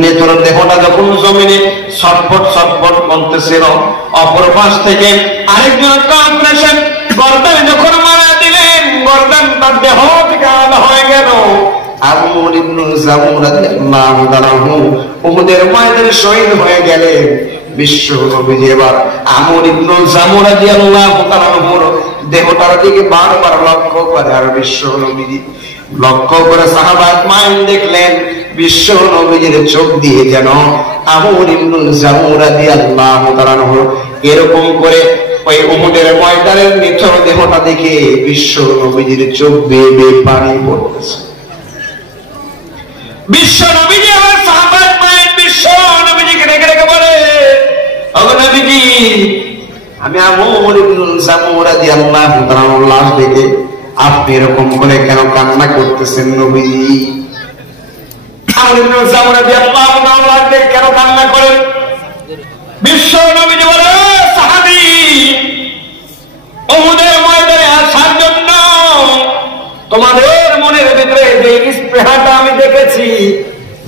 নিথর দেহটা যখন জমিনে ছটফট ছটফট করতেছিল, অপর পাশ থেকে আরেকজন কাফের এসে গর্দানে যখন মারা দিলেন, গর্দানটা দেহ থেকে আলাদা হয়ে গেল। আমর ইবনুল জামূহ রাদিয়াল্লাহু তাআলা উহুদের ময়দানে শহীদ হয়ে গেলেন। বিশ্ব নবীজি এবার আমর ইবনুল জামূহ রাদিয়াল্লাহু তাআলা দেহটার দিকে বারবার লক্ষ্য করে, আর বিশ্ব নবীজি লক্ষ্য করে সাহাবা আজমাইন দেখলেন বিশ্ব নবীজির চোখ দিয়ে যেন আমর ইবনুল জামূহ রাদিয়াল্লাহু তাআলা এরকম করে ওই উহুদের ময়দানের নিথর দেহটা দেখে বিশ্ব নবীজির চোখ বেয়ে বেয়ে পানি পড়তেছে। বিশ্ব নবীজি আমার সাহাবা আজমাইন বিশ্ব নবীজিকে রেখে রেখে বলে, ওগো নবীজি, আমি আমর ইবনুল জামূহ রাদিয়াল্লাহু তাআলার লাশ দেখে আপনি এরকম করে কেন কান্না করতেছেন নবীজি? আমর ইবনুল জামূহ রাদিয়াল্লাহু তাআলার লাশ দেখে কেন কান্না করেন? বিশ্ব নবীজি বলে, সাহাবী, উহুদের ময়দানে আসার জন্য তোমাদের মনের ভিতরে যে স্পৃহাটা আমি দেখেছি,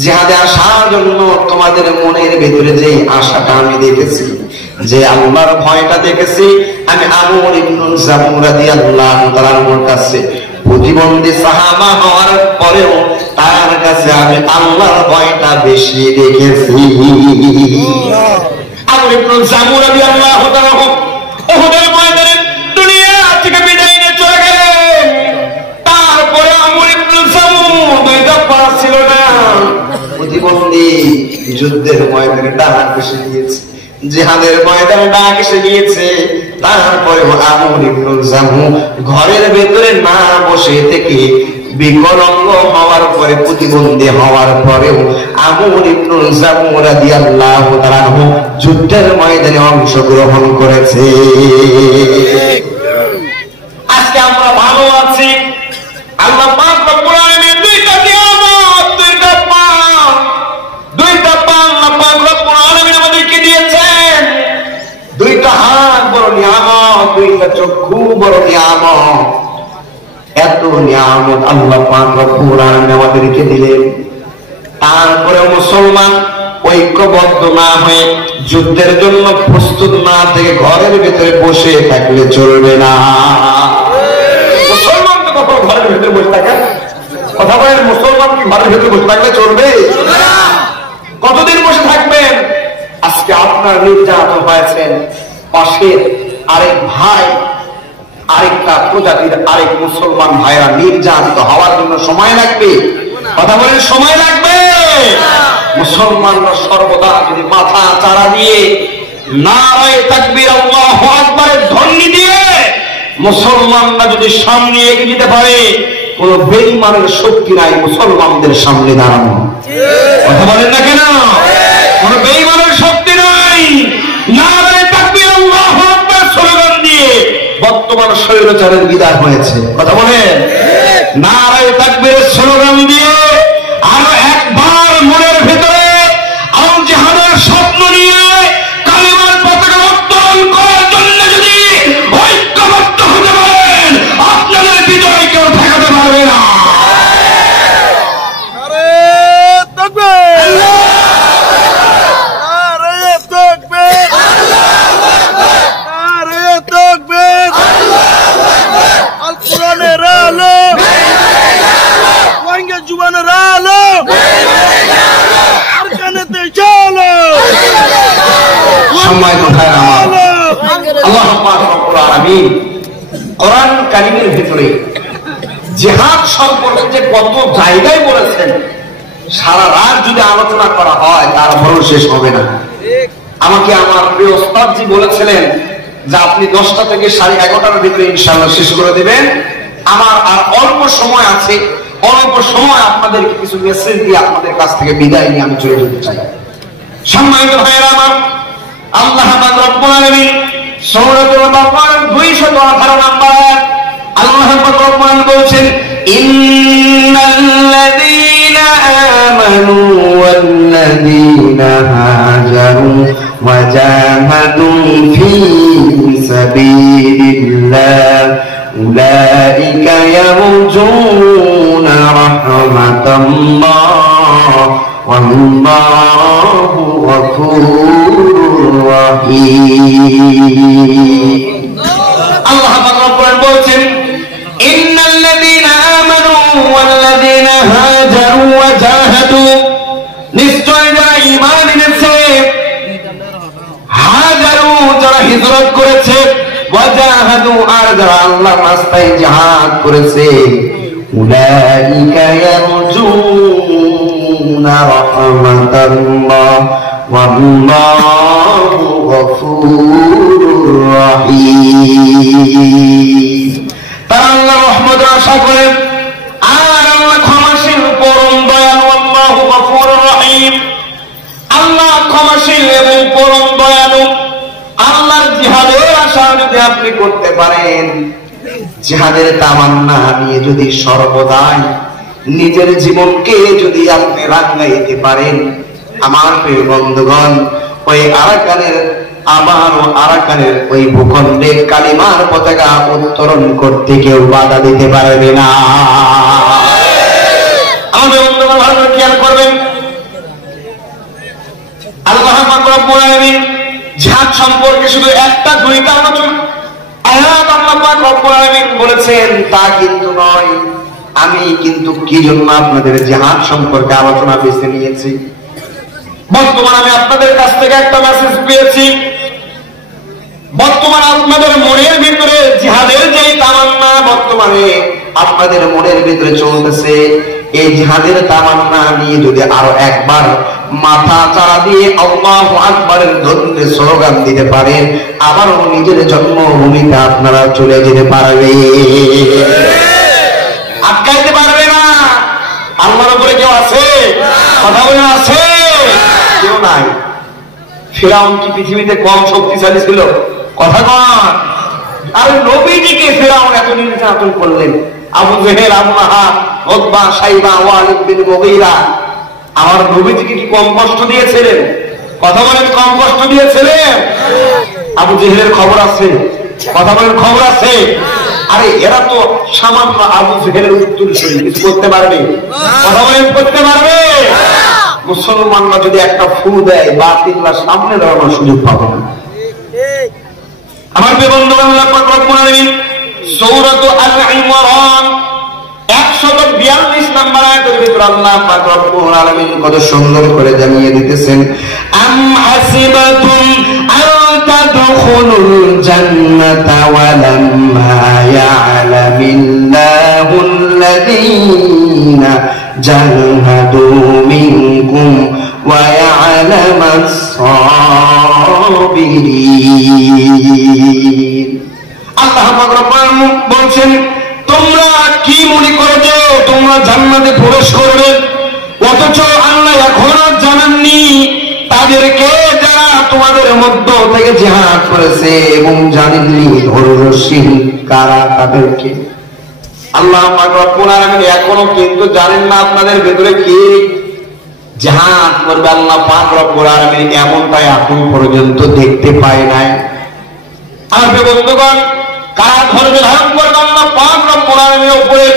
জিহাদে আসার জন্য তোমাদের মনের ভিতরে যে আশাটা আমি দেখেছি, যে আল্লাহর ভয়টা দেখেছি, আমি আমর ইবনুল জামূহ রাদিয়াল্লাহু তাআলার কাছে প্রতিবন্ধী সাহাবা হওয়ার পরেও তার কাছে আমি আল্লাহর ভয়টা বেশি দেখেছি। আমর ইবনুল জামূহ রাদিয়াল্লাহু তাআলা উহুদের ময়দানে দুনিয়া থেকে বিদায় নিয়ে চলে গেলেন। তারপরে আমর ইবনুল জামূহ দুইটা পা ছিল না, প্রতিবন্ধী, যুদ্ধের ময়দানে ডাক এসে গিয়েছে, জিহাদের ময়দানে ডাক এসে গিয়েছে। তারপরে আমর ইবনুল জামু ঘরের ভেতরে না বসে থেকে বিকলাঙ্গ হওয়ার পরে, প্রতিবন্ধী হওয়ার পরেও আমর ইবনুল জামু রাদিয়াল্লাহু তাআলা যুদ্ধের ময়দানে অংশগ্রহণ করেছে। আজকে আমরা ভালো আছি। আল্লাহ পাক রব্বুল আলামিন দুইটা নিয়ামত, দুইটা পা আল্লাহ পাক রব্বুল আলামিন আমাদেরকে দিয়েছেন। দুইটা হাত বড় নিয়ামত, দুইটা চক্ষু বড় নিয়ামত। এত নিয়ামত আল্লাহ পাক রব্বুল আলামিন আমাদেরকে দিলেন। তারপরে মুসলমান ঐক্যবদ্ধ না হয়ে, যুদ্ধের জন্য প্রস্তুত না থেকে ঘরের ভিতরে বসে থাকলে চলবে না। মুসলমান তো কখনো ঘরের ভিতরে বসে থাকে? কথা বলেন, মুসলমান কি ঘরের ভিতরে বসে থাকলে চলবে? কতদিন বসে থাকবেন? আজকে আপনার নির্যাতন হয়েছেন, পাশের আরেক ভাই, আরেকটা প্রজাতির আরেক মুসলমান ভাইরা নির্যাতিত হওয়ার জন্য সময় লাগবে? কথা বলেন, সময় লাগবে? মুসলমানরা সর্বদা যদি মাথা চাড়া দিয়ে নারায়ে তাকবীর আল্লাহু আকবারের ধ্বনি দিয়ে মুসলমানরা যদি সামনে এগিয়ে যেতে পারে, কোন বেঈমানের শক্তি নাই মুসলমানদের সামনে দাঁড়ানো। কথা বলেন না কেন? কোন বেঈমানের শক্তি নাই। নারায়ে তাকবীর আল্লাহু আকবার স্লোগান দিয়ে বর্তমান স্বৈরাচারের বিদায় হয়েছে। কথা বলেন, নারায়ে তাকবীরের স্লোগান দিয়ে আরো একবার মনের ভিতরে আল জিহাদের স্বপ্ন নিয়ে কালিমার পতাকা উত্তোলন করার জন্য যদি ঐক্যবদ্ধ হতে পারেন, আপনাদের বিজয় কেউ ঠেকাতে পারবে না। নারায়ে তাকবীর, নারায়ে তাকবীর, নারায়ে তাকবীর। আল কোরআনের আলো, ওয়াঙ্গে জুবানের আলো, আরকানেতে চলো। সম্মানিত ভাইরা আমার, আল্লাহ পাক রব্বুল আলামিন কোরআন কারীমের ভিতরে জিহাদ সম্পর্কে যে কত জায়গায় বলেছেন, সারা রাত যদি আলোচনা করা হয় তারপরেও শেষ হবে না। আমাকে আমার প্রিয় ওস্তাদজি বলেছিলেন যে আপনি 10টা থেকে 11:30টার ভিতরে ইনশাআল্লাহ শেষ করে দেবেন। আমার আর অল্প সময় আছে, অল্প সময় আপনাদেরকে কিছু মেসেজ দিয়ে আপনাদের কাছ থেকে বিদায় নিয়ে আমি চলে যেতে চাই। সম্মানিত ভাইয়েরা আমার, আল্লাহ পাক রব্বুল আলামিন সূরাতুল বাকারার 218 নম্বর আয়াত আল্লাহ পাক রব্বুল আলামিন বলেছেন, ইন্নাল্লাযীনা আমানু ওয়াল্লাযীনা হাজারু ওয়া জাহাদু ফী সাবিলিল্লাহ উলাইকা ইয়ারজুনা রাহমাতাল্লাহ ওয়াল্লাহু গফুরুর রহিম। আল্লাহ পাক রব্বুল আলামিন বলেছেন, ইন্নাল্লাযীনা আমানু ওয়াল্লাযীনা হাজারু ওয়া জাহাদু, নিশ্চয় যারা ঈমান এনেছে, হাজারু যারা হিজরত করেছে, ওয়া জাহাদু আর যারা আল্লাহর রাস্তায় জিহাদ করেছে, উলাইকা ইয়ারজুনা রাহমাতাল্লাহ ওয়াল্লাহু গফুরুর রহিম। তারা আল্লাহর রহমতের আশা করে, আর আল্লাহ ক্ষমাশীল পরম দয়ালু, আল্লাহু গফুরুর রহিম। আল্লাহ ক্ষমাশীল এবং পরম দয়ালু। আল্লাহর জিহাদের আশা যদি আপনি করতে পারেন, জিহাদের তামান্না নিয়ে যদি সর্বদাই নিজের জীবনকে যদি আপনি রাঙাইতে পারেন, আমার প্রিয় বন্ধুগণ, ওই আরাকানের ওই ভূখণ্ডে কালিমার পতাকা উত্তোলন করতে কেউ বাধা দিতে পারবে না। আমাদের বন্ধুগণ ভালো খেয়াল করবেন, আল্লাহ পাক রব্বুল আলামিন জিহাদ সম্পর্কে শুধু একটা দুইটা আলোচনা আয়াত আল্লাহ পাক রব্বুল আলামিন বলেছেন তা কিন্তু নয়। আমি কিন্তু কি জন্য আপনাদের জিহাদ সম্পর্কে আলোচনা বেছে নিয়েছি। বর্তমানে আমি আপনাদের কাছ থেকে একটা মেসেজ পেয়েছি, বর্তমানে আপনাদের মনের ভিতরে জিহাদের যে তামান্না বর্তমানে আপনাদের মনের ভিতরে চলতেছে, এই জিহাদের তামান্না নিয়ে যদি আরো একবার মাথা চাড়া দিয়ে আল্লাহু আকবারের ধ্বনিতে স্লোগান দিতে পারেন, আবারও নিজের জন্মভূমিতে আপনারা চলে যেতে পারবে, আটকাইতে পারবে না। আল্লাহর উপরে কেউ আছে? কথা বলেন, আছে? কেউ নাই। ফিরআউন কি পৃথিবীতে কম শক্তিশালী ছিল? কথা কন। আর নবীজিকে ফিরআউন এত নির্যাতন করলেন, আবু জেহেল, আবু লাহাব, উতবা, শাইবা, ওয়ালিদ বিন মুগীরা আমার নবীজিকে কি কম কষ্ট দিয়েছিলেন? কথা বলেন, কম কষ্ট দিয়েছিলেন? আবু জেহেলের খবর আছে? কথা বলেন, খবর আছে? আরে এরা তো সামান্য আবু জেহেলের উত্তরসূরি, কিছু করতে পারবে? কথা বলেন, করতে পারবে? মুসলমানরা যদি একটা ফু দেয়, বাতিলরা সামনে দাঁড়ানোর সুযোগ পাবে না। আমার বন্ধুগণ, আল্লাহ পাক রব্বুল আলামিন সূরাত আল-ইমরান 142 নম্বর আয়াতের ভিতরে আল্লাহ পাক রব্বুল আলামিন কত সুন্দর করে জানিয়ে দিতেছেন, আম হাসিবাতুম আন তাদখুলুল জান্নাতা ওয়া লাম্মা ইয়া'লামিল্লাহুল্লাযীনা জাহাদু মিনকুম ওয়া ইয়া'লামাস সাবিরিন। আল্লাহ পাক রব্বুল আলামিন বলছেন, তোমরা কি মনে করো যে তোমরা জান্নাতে প্রবেশ করবে, অথচ আল্লাহ এখনো জানাননি তাদেরকে যারা তোমাদের মধ্য থেকে জিহাদ করেছে এবং জানেননি ধৈর্যশীল কারা তাদেরকে। আল্লাহ পাক রব্বুল আলামিন এখনো কিন্তু জানেন না আপনাদের ভেতরে কি জিহাদ করবে। আল্লাহ পাক রব্বুল আলামিন এমনটাই এখন পর্যন্ত দেখতে পায় নাই। আর বন্ধুগণ, কারা ধৈর্য ধারণ করবে আল্লাহ পাক রব্বুল আলামিনের উপরে?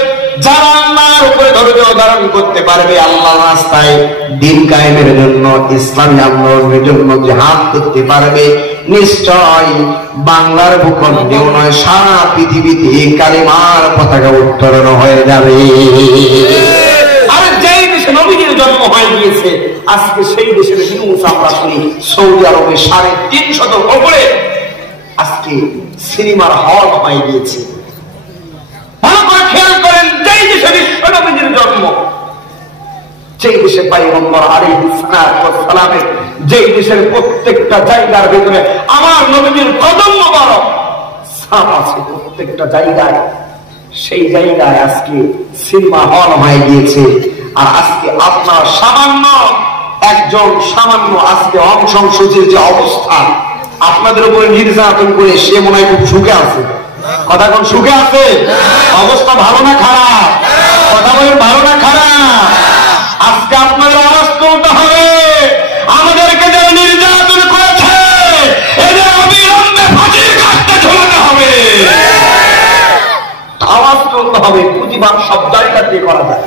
যারা আল্লাহর উপরে ধৈর্য ধারণ করতে পারবে, আল্লাহর রাস্তায় দ্বীন কায়েমের জন্য, ইসলামী আন্দোলনের জন্য জিহাদ করতে পারবে, নিশ্চয় বাংলার ভূখণ্ডেও নয় সারা পৃথিবীতে কালিমার পতাকা উত্তোলন হয়ে যাবে। আর যেই দেশে নবীর জন্ম হয়ে গিয়েছে, আজকে সেই দেশের নিউজ আমরা শুনি সৌদি আরবে 350 উপরে আজকে সিনেমার হল হয়ে গিয়েছে। ভালো করে খেয়াল করেন, যেই দেশে বিশ্ব নবীর জন্ম, যেই দেশে পয়গম্বর আলাইহিস সালামের, যেই দেশের প্রত্যেকটা জায়গার ভিতরে আমার নবীর কদম মোবারক ছাপ আছে, প্রত্যেকটা জায়গায়, সেই জায়গায় আজকে সিনেমা হল হয়ে গিয়েছে। আর আজকে আপনার সামান্য একজন সামান্য আজকে অং সান সূ চির যে অবস্থা, আপনাদের উপরে নির্যাতন করে সে মনে হয় খুব সুখে আছে। কথা কোন সুখে আছে? অবস্থা ভালো না খারাপ? কথা বলেন, ভালো না খারাপ? আজকে আপনাদের আওয়াজ তুলতে হবে, আমাদেরকে যারা নির্যাতন করেছে এদের অবিলম্বে ফাঁসির কাস্তে ঝুলাতে হবে। আওয়াজ তুলতে হবে। প্রতিবাদ সব জায়গাতে করা যায়।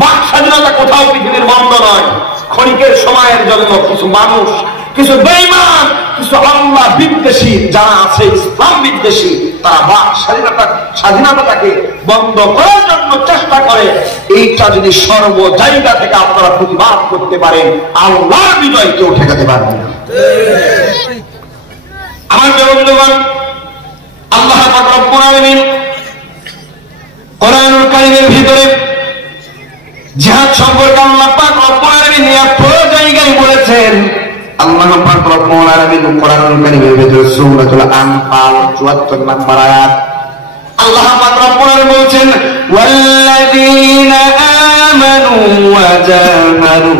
বাক স্বাধীনতা কোথাও পৃথিবীর বন্ধ নয়। ক্ষণিকের সময়ের জন্য কিছু মানুষ, কিছু বেঈমান, কিছু আল্লাহ বিদ্বেষী যারা আছে, ইসলাম বিদ্বেষী, তারা বাক স্বাধীনতাটাকে বন্ধ করার জন্য চেষ্টা করে। এইটা যদি সর্ব জায়গা থেকে আপনারা প্রতিবাদ করতে পারেন, আল্লাহর বিজয় কেউ ঠেকাতে পারবে না। আমার বন্ধুগণ, আল্লাহ পাক রব্বুল আলামিন কোরআনুল কারীমের ভিতরে জিহাদ সম্পর্কে আল্লাহ পাক রব্বুল আলামিন পুরো জায়গায় বলেছেন। আল্লাহ পাক রব্বুল আলামিন কোরআনুল কারীমের ভিতরে সূরাতুল আনফাল ৭৪ নম্বর আয়াত আল্লাহ পাক রব্বুল আলামিন বলেছেন, ওয়াল্লাযীনা আমানু ওয়া জাহাদু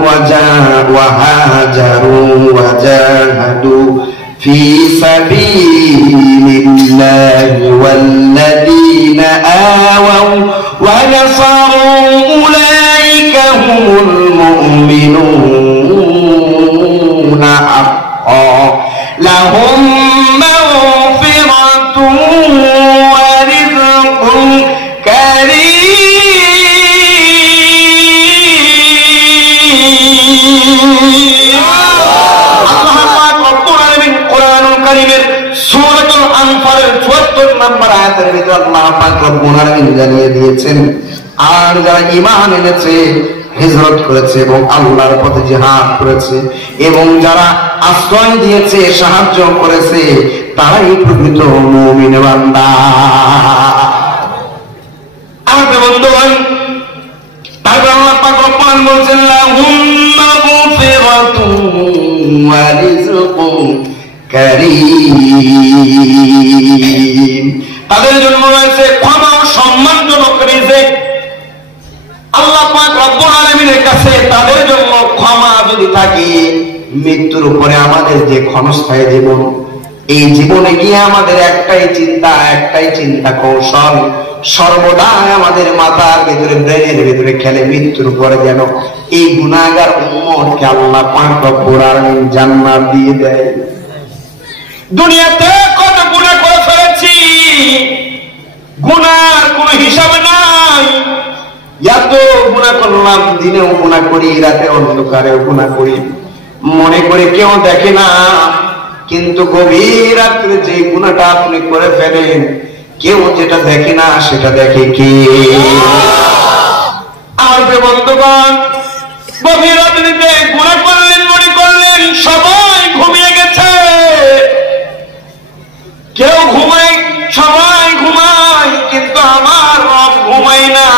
ওয়া হাজারু ওয়া জাহাদু ফি সাবিলিল্লাহি ওয়াল্লাযীনা আওয়াউ ওয়া নাসারু উলাইকা হুমুল মুমিনুনা হাক্কান লাহুম মাগফিরাতুন ওয়া রিজকুন কারীম। আল্লাহ পাক রব্বুল আলামিন কোরআনুল কারীমের সূরাতুল আনফালের ৭৪ নম্বর আয়াতের ভিতরে আল্লাহ পাক রব্বুল আলামিন জানিয়ে দিয়েছেন, আর যারা ঈমান এনেছে, হিজরত করেছে এবং আল্লাহর পথে জিহাদ করেছে এবং যারা আশ্রয় দিয়েছে, সাহায্য করেছে, তারাই প্রকৃত মুমিন বান্দা। আমার বন্ধুগণ, তারপর আল্লাহ পাক রব্বুল কোরআন বলছেন লাহুম মাগফিরাতুন ওয়া রিজকুন কারীম, তাদের জন্য রয়েছে ক্ষমা ও সম্মানজনক রিজিক। আল্লাহ পাক রব্বুল আলামিনের কাছে তাদের জন্য ক্ষমা যদি থাকে, মৃত্যুর উপরে আমাদের যে ক্ষণস্থায়ী জীবন, এই জীবনে গিয়ে আমাদের একটাই চিন্তা কৌশল সর্বদা আমাদের মাথার ভিতরে, ব্রেনের ভিতরে খেলে, মৃত্যুর পরে যেন এই গুনাহগার উম্মতকে আল্লাহ পাক রব্বুল আলামিন জান্নাত দিয়ে দেয়। দুনিয়াতে কত গুনাহ করে ফেলেছি, গুনার কোনো হিসাব নাই। এত গুনাহ করলাম, দিনেও গুনাহ করি, রাতে অন্ধকারেও গুনাহ করি, মনে করে কেউ দেখে না। কিন্তু গভীর রাত্রে যে গুনাহটা আপনি করে ফেলেন, কেউ যেটা দেখে না সেটা দেখে কে? আমার প্রিয় বন্ধুগণ, গভীর রাত্রিতে গুনাহ করলেন, মনে করলেন সবাই ঘুমিয়ে গেছে, কেউ ঘুমায়, সবাই ঘুমায়, কিন্তু আমার রব ঘুমায় না।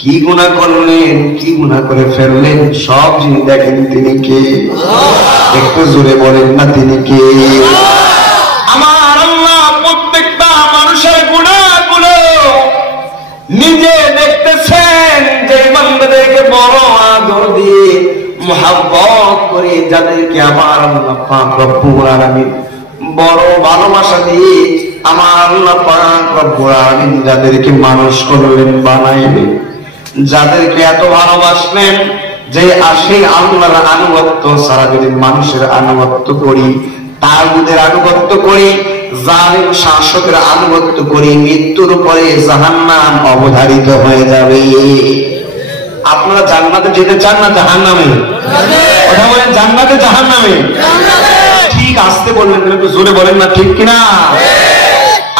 কি গুনাহ করলেন, কি গুনাহ করে ফেললেন, সব যিনি দেখেন তিনি কে? একটু জোরে বলেন না, তিনি কে? আমার আল্লাহ প্রত্যেকটা মানুষের গুনাহগুলো নিজে দেখতেছেন। যে বান্দাদেরকে বড় আদর দিয়ে, মুহাব্বত করে, যাদেরকে আমার আল্লাহ পাক রব্বুল আলামিন বড় ভালোবাসা দিয়ে, আমার আল্লাহ পাক রব্বুল আলামিন যাদেরকে মানুষ করলেন, বানাইলেন, যাদেরকে এত ভালোবাসলেন যে আসে আল্লাহর আনুগত্য ছাড়া যদি মানুষের আনুগত্য করি, তাগুদের আনুগত্য করি, জালিম শাসকের আনুগত্য করি, মৃত্যুর পরে জাহান্নাম অবধারিত হয়ে যাবে। আপনারা জান্নাতে যেতে চান না জাহান্নামে? কথা বলেন, জান্নাতে জাহান্নামে? ঠিক আসতে বললেন, একটু জোরে বলেন না, ঠিক কিনা?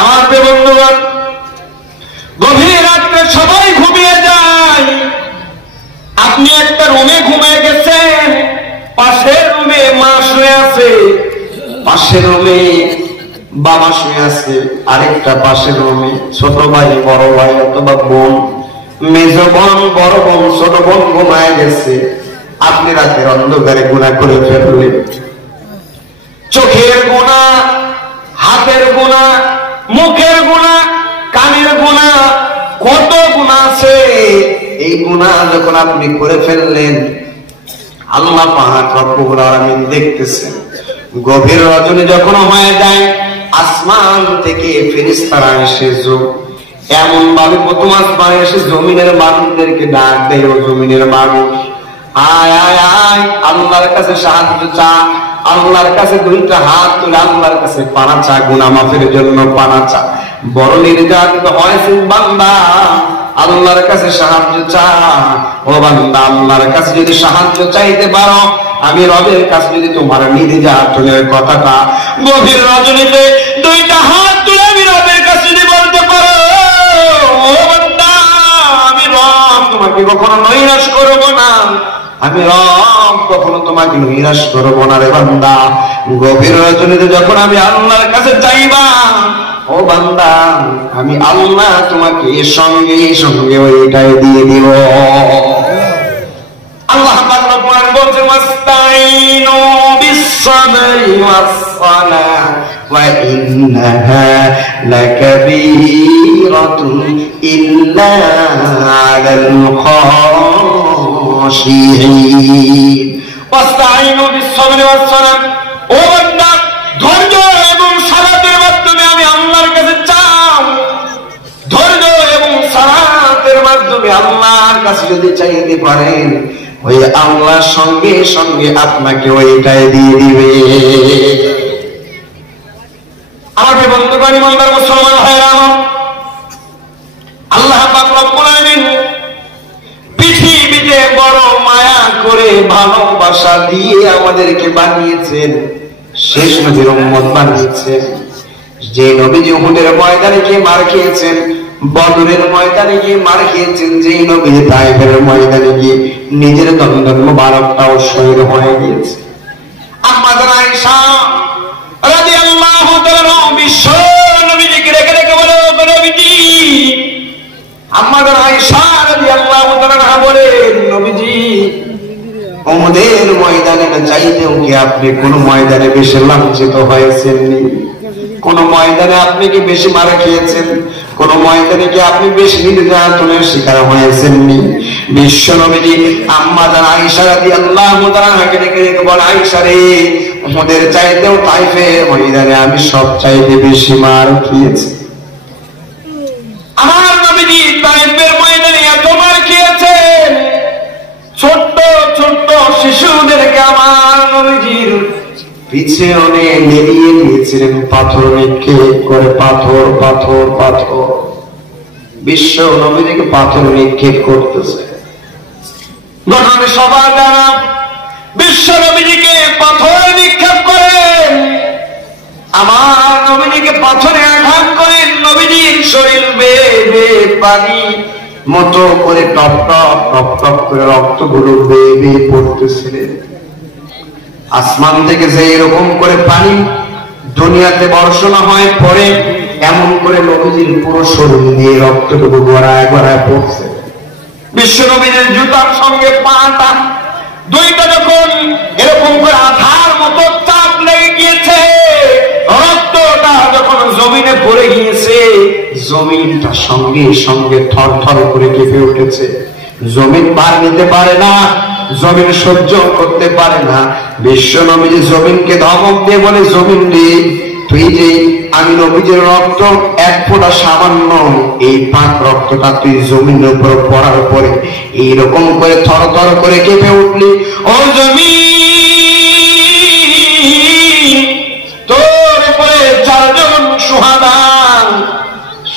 আমার প্রিয় বন্ধুগণ, গভীর রাত্রে সবাই ঘুমিয়ে যায়। আপনি একটা রুমে ঘুমিয়ে গেছেন, পাশের রুমে মা শুয়ে আছে, পাশের রুমে বাবা শুয়ে আছে, আরেকটা পাশের রুমে ছোট ভাই, বড় ভাই অথবা বোন, মেজ বোন, বড় বোন, ছোট বোন ঘুমায় গেছে। আপনি রাতের অন্ধকারে গুনাহ করে ফেললেন। চোখের গুনাহ, হাতের গুনাহ, মুখের গুনাহ, কানের গুনাহ, কত গুনাহ আছে। এই গুনাহ যখন আপনি করে ফেললেন, আল্লাহ পাক রব্বুল আলামিন দেখতেছেন। গভীর রজনী যখন হয়ে যায়, আসমান থেকে ফেরেশতারা এসে এমন ভাবে প্রথম আসমানে এসে জমিনের মানুষদেরকে ডাক দেয়, ও জমিনের মানুষ, আয় আয় আয়, আল্লাহর কাছে সাহায্য চা। আল্লাহর কাছে দুইটা হাত তুলে আল্লাহর কাছে পানা চা, গুনাহ মাফের জন্য পানা চা। বড় নির্যাতিত হয়েছে বান্দা, আল্লাহর কাছে সাহায্য চা। ও বান্দা, আল্লাহর কাছে যদি সাহায্য চাইতে পারো, আমি রবের কাছে যদি তোমার নির্যাতনের কথাটা গভীর রজনীতে দুইটা হাত তুলে আমি রবের কাছে যদি বলতে পারো, ও বান্দা, আমি রব তোমাকে কখনো নৈরাশ করবো না, আমি রব কখনো তোমাকে নিরাশ করবো না রে বান্দা। গভীর রজনীতে যখন আমি আল্লাহর কাছে চাইবা, ও বান্দা, আমি আল্লাহ তোমাকে সঙ্গে সঙ্গে ওইটাই দিয়ে দিব। আল্লাহ পাক রব্বুল আলামিন বলেন, ওয়াস্তাইনু বিস-সাবরি ওয়াস-সালাহ ওয়া ইন্নাহা লাকাবীরাতুন ইল্লা আলাল খাশিঈন। ওয়াস্তাইনু বিস-সাবরি ওয়াস-সালাহ, ও বান্দা, ধৈর্য এবং সালাতের মাধ্যমে আমি আল্লাহর কাছে চাও। ধৈর্য এবং সালাতের মাধ্যমে আল্লাহর কাছে যদি চাইতে পারেন, ওই আল্লাহর সঙ্গে সঙ্গে আপনাকে ওইটাই দিয়ে দিবে। আমার বন্ধুগণ, ইমানদার মুসলমান ভাইরা, আল্লাহ পাক রব্বুল আলামিন পৃথিবীতে বড় মায়া করে ভালোবাসা দিয়ে আমাদেরকে বানিয়েছেন, শেষ নবীর উম্মত বানিয়েছেন। যে নবীজি উহুদের ময়দানে গিয়ে মার খেয়েছেন, বদরের ময়দানে গিয়ে মার খেয়েছেন, যেই নবী তায়েফের ময়দানে গিয়ে নিজের দন্দন মুবারকটাও শহীদ হয়ে গিয়েছে। আম্মাজান আয়েশা রাদিয়াল্লাহু তাআলা বিশ্ব নবীজিকে রেখে রেখে বলে, নবীজি, আম্মাজান আয়েশা রাদিয়াল্লাহু তাআলা বলেন, ময়দানে না চাইতেও কি আপনি কোন ময়দানে বেশি লাঞ্ছিত হয়েছেননি? কোন ময়দানে আপনি কি বেশি মারা খেয়েছেন? কোন ময়দানে কি আপনি বেশি নির্যাতনের শিকার হয়েছেননি? বিশ্ব নবীজি আম্মা জান আয়েশা রাদিয়াল্লাহু তাআলাকে ডেকে বলে, আয়েশা রে, ওদের চাইতেও তাইফের ময়দানে আমি সব চাইতে বেশি মার খেয়েছি। আমার নবীজি তাইফের ময়দানে এত মার খেয়েছেন, ছোট্ট ছোট্ট শিশুদেরকে আমার নবীজির পিছনে নেড়িয়ে দিয়েছিলেন, পাথর নিক্ষেপ করে, পাথর পাথর পাথর। বিশ্ব নবীজিকে পাথর নিক্ষেপ করতেছে। ঘটনা সবার জানা, বিশ্ব নবীজিকে পাথর নিক্ষেপ করেন, আমার নবীজিকে পাথরে আঘাত করেন। নবীজির শরীর বেয়ে বেয়ে পানি মতো করে টপ টপ টপ টপ করে রক্তগুলো বেয়ে বেয়ে পড়তেছিলেন। আসমান থেকে যে এরকম করে পানি দুনিয়াতে বর্ষণ হয় পরে, এমন করে নবীজির পুরো শরীর দিয়ে রক্তটুকু গড়ায় গড়ায় পড়ছে। বিশ্ব নবীজির জুতার সঙ্গে পাটা দুইটা যখন এরকম করে আধার মতো চাপ লেগে গিয়েছে, রক্তটা যখন জমিনে পড়ে গিয়েছে, জমিনটা সঙ্গে সঙ্গে থর থর করে কেঁপে উঠেছে। জমিন পার নিতে পারে না, জমিন সহ্য করতে পারে না। বিশ্ব নবীজি জমিনকে ধমক দিয়ে বলে, জমিন রে, তুই যে আমি নবীজির রক্ত এক ফোঁটা সামান্য এই পাক রক্তটা তুই জমিনের উপর পড়ার পরে এইরকম করে থর থর করে কেঁপে উঠলি, ও জমিন, তোর উপরে চারজন সুহাদা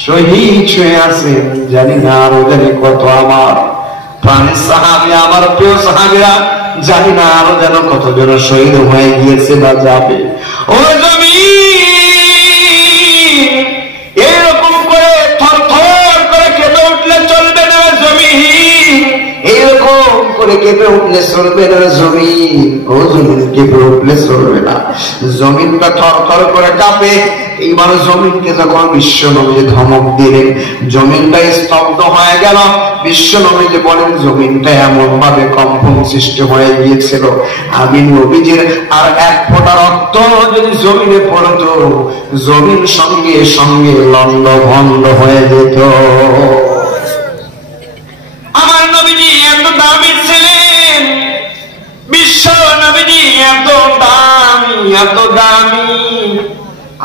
শহীদ হয়ে আছে, জানি না আরো জানি কত আমার প্রাণের সাহাবী, আমার প্রিয় সাহাবীরা, জানি না আরো যেন কতজন শহীদ হয়ে গিয়েছে বা যাবে। ও জমিন, এরকম করে থর থর করে কেঁপে উঠলে চলবে না জমিন, এরকম করে কেঁপে উঠলে চলবে না জমিন। ও জমিন, কেঁপে উঠলে চলবে না। জমিনটা থর থর করে কাঁপে। এইবার জমিনকে যখন বিশ্ব নবী ধমক দিলেন, জমিনটা স্তব্ধ হয়ে গেল। বিশ্ব নবী বলেন, জমিনটা এমন ভাবে কম্পন সৃষ্টি হয়ে গিয়েছিল, আমি নবীজির আর এক ফোঁটা রক্ত যদি জমিনে পড়ত, জমিন সঙ্গে সঙ্গে লন্ড ভন্ড হয়ে যেত। আমার নবীজি এত দামি ছিলেন, বিশ্ব নবীজি এত দামি, এত দামি।